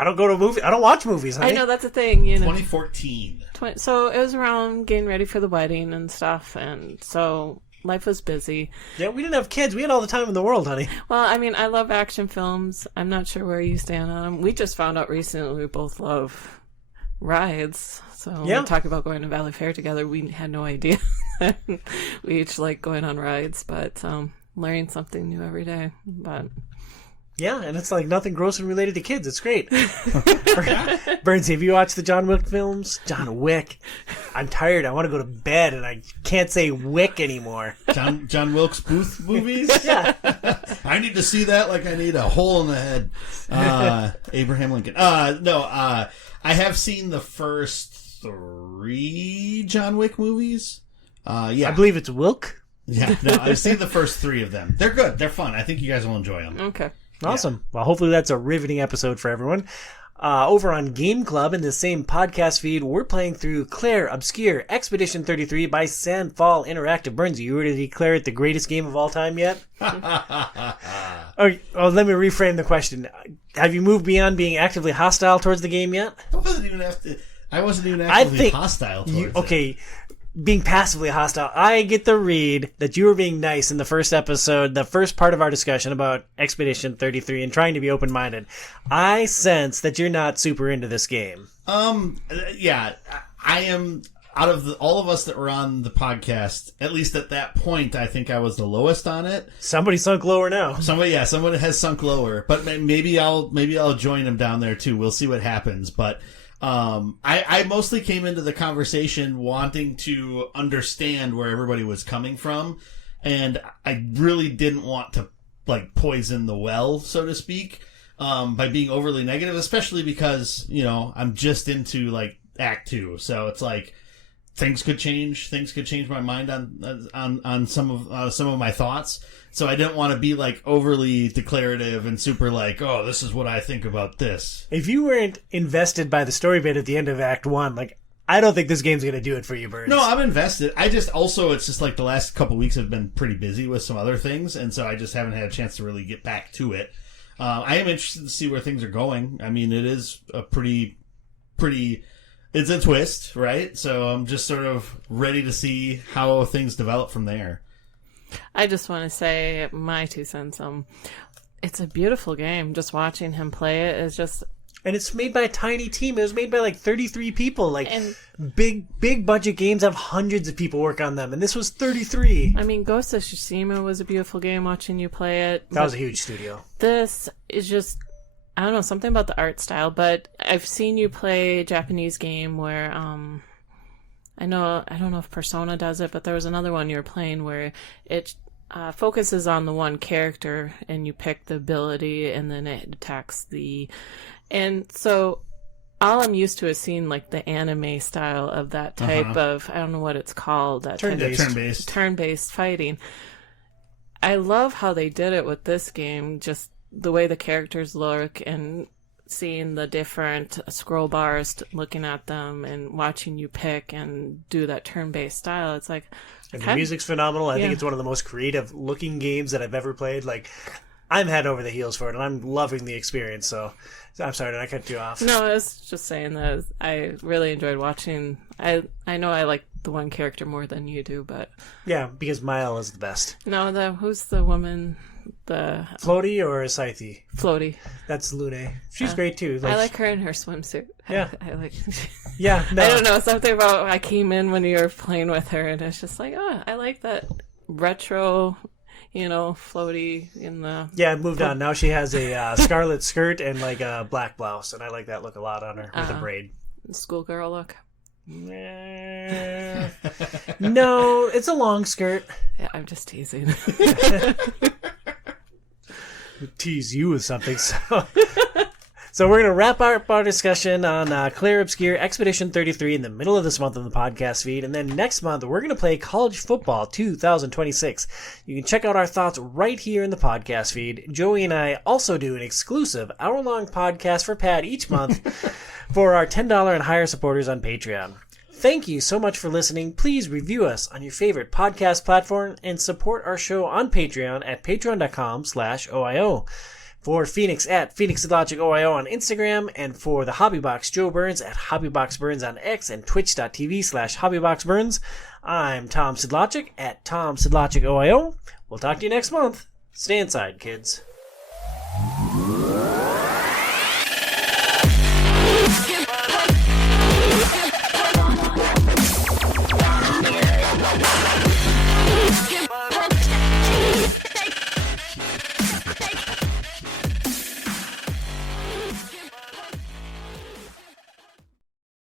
I don't go to movies. I don't watch movies, honey. I know, that's a thing, 2014. So it was around getting ready for the wedding and stuff, and so life was busy. Yeah, we didn't have kids. We had all the time in the world, honey. Well, I mean, I love action films. I'm not sure where you stand on them. We just found out recently we both love rides. So when we talked about going to Valley Fair together, we had no idea. We each like going on rides, but learning something new every day. But yeah, and it's like nothing gross and related to kids. It's great. Burns, have you watched the John Wick films? John Wick. I'm tired. I want to go to bed, and I can't say Wick anymore. John Wilkes Booth movies? Yeah. I need to see that like I need a hole in the head. Abraham Lincoln. I have seen the first 3 John Wick movies. Yeah. I believe it's Wilk. Yeah, no, I've seen the first 3 of them. They're good. They're fun. I think you guys will enjoy them. okay. Awesome. Yeah. Well, hopefully that's a riveting episode for everyone. Over on Game Club in the same podcast feed, we're playing through Claire Obscure Expedition 33 by Sandfall Interactive. Burns, you ready to declare it the greatest game of all time yet? Let me reframe the question. Have you moved beyond being actively hostile towards the game yet? I wasn't even actively hostile towards it. Being passively hostile. I get the read that you were being nice in the first episode, the first part of our discussion about Expedition 33 and trying to be open-minded. I sense that you're not super into this game. Yeah, I am. Out of all of us that were on the podcast, at least at that point, I think I was the lowest on it. Somebody sunk lower now. Somebody has sunk lower, but maybe I'll join them down there too. We'll see what happens, but. I mostly came into the conversation wanting to understand where everybody was coming from, and I really didn't want to poison the well, so to speak, by being overly negative, especially because, I'm just into Act 2, so it's things could change my mind on some of my thoughts. So I didn't want to be overly declarative and super oh, this is what I think about this. If you weren't invested by the story bit at the end of Act 1, I don't think this game's going to do it for you, Burns. No, I'm invested. It's just the last couple weeks have been pretty busy with some other things, and so I just haven't had a chance to really get back to it. I am interested to see where things are going. I mean, it is a pretty, it's a twist, right? So I'm just sort of ready to see how things develop from there. I just want to say my 2 cents. It's a beautiful game. Just watching him play it is just... And it's made by a tiny team. It was made by 33 people. Big budget games have hundreds of people work on them, and this was 33. I mean, Ghost of Tsushima was a beautiful game watching you play it. That was a huge studio. This is just... I don't know, something about the art style, but I've seen you play a Japanese game where... I don't know if Persona does it, but there was another one you were playing where it focuses on the one character and you pick the ability and then it attacks and so all I'm used to is seeing the anime style of that type of, I don't know what it's called, that turn-based fighting. I love how they did it with this game, just the way the characters look and seeing the different scroll bars, looking at them and watching you pick and do that turn-based style. It's and the music's phenomenal. I think it's one of the most creative looking games that I've ever played. I'm head over the heels for it, and I'm loving the experience. So I'm sorry, did I cut you off? No, I was just saying that I really enjoyed watching. I know I like the one character more than you do, but... Yeah, because Mael is the best. No, who's the woman... The Floaty or Scythe? Floaty. That's Lune. She's great too. I like her in her swimsuit. Yeah. I like. Yeah. No. I don't know, something about I came in when you were playing with her, and it's just I like that retro, floaty in the. Yeah, moved on. Now she has a scarlet skirt and a black blouse, and I like that look a lot on her with a braid. Schoolgirl look. No, it's a long skirt. Yeah, I'm just teasing. Tease you with something. So we're going to wrap up our discussion on Claire Obscure Expedition 33 in the middle of this month on the podcast feed. And then next month, we're going to play College Football 2026. You can check out our thoughts right here in the podcast feed. Joey and I also do an exclusive hour-long podcast for Pat each month for our $10 and higher supporters on Patreon. Thank you so much for listening. Please review us on your favorite podcast platform and support our show on Patreon at patreon.com/OiO. For Phoenix at PhoenixLogicOIO on Instagram, and for the Hobbybox Joe Burns at HobbyboxBurns on X and twitch.tv/HobbyboxBurns. I'm Tom Sidlogic at TomSidlogicOIO. We'll talk to you next month. Stay inside, kids.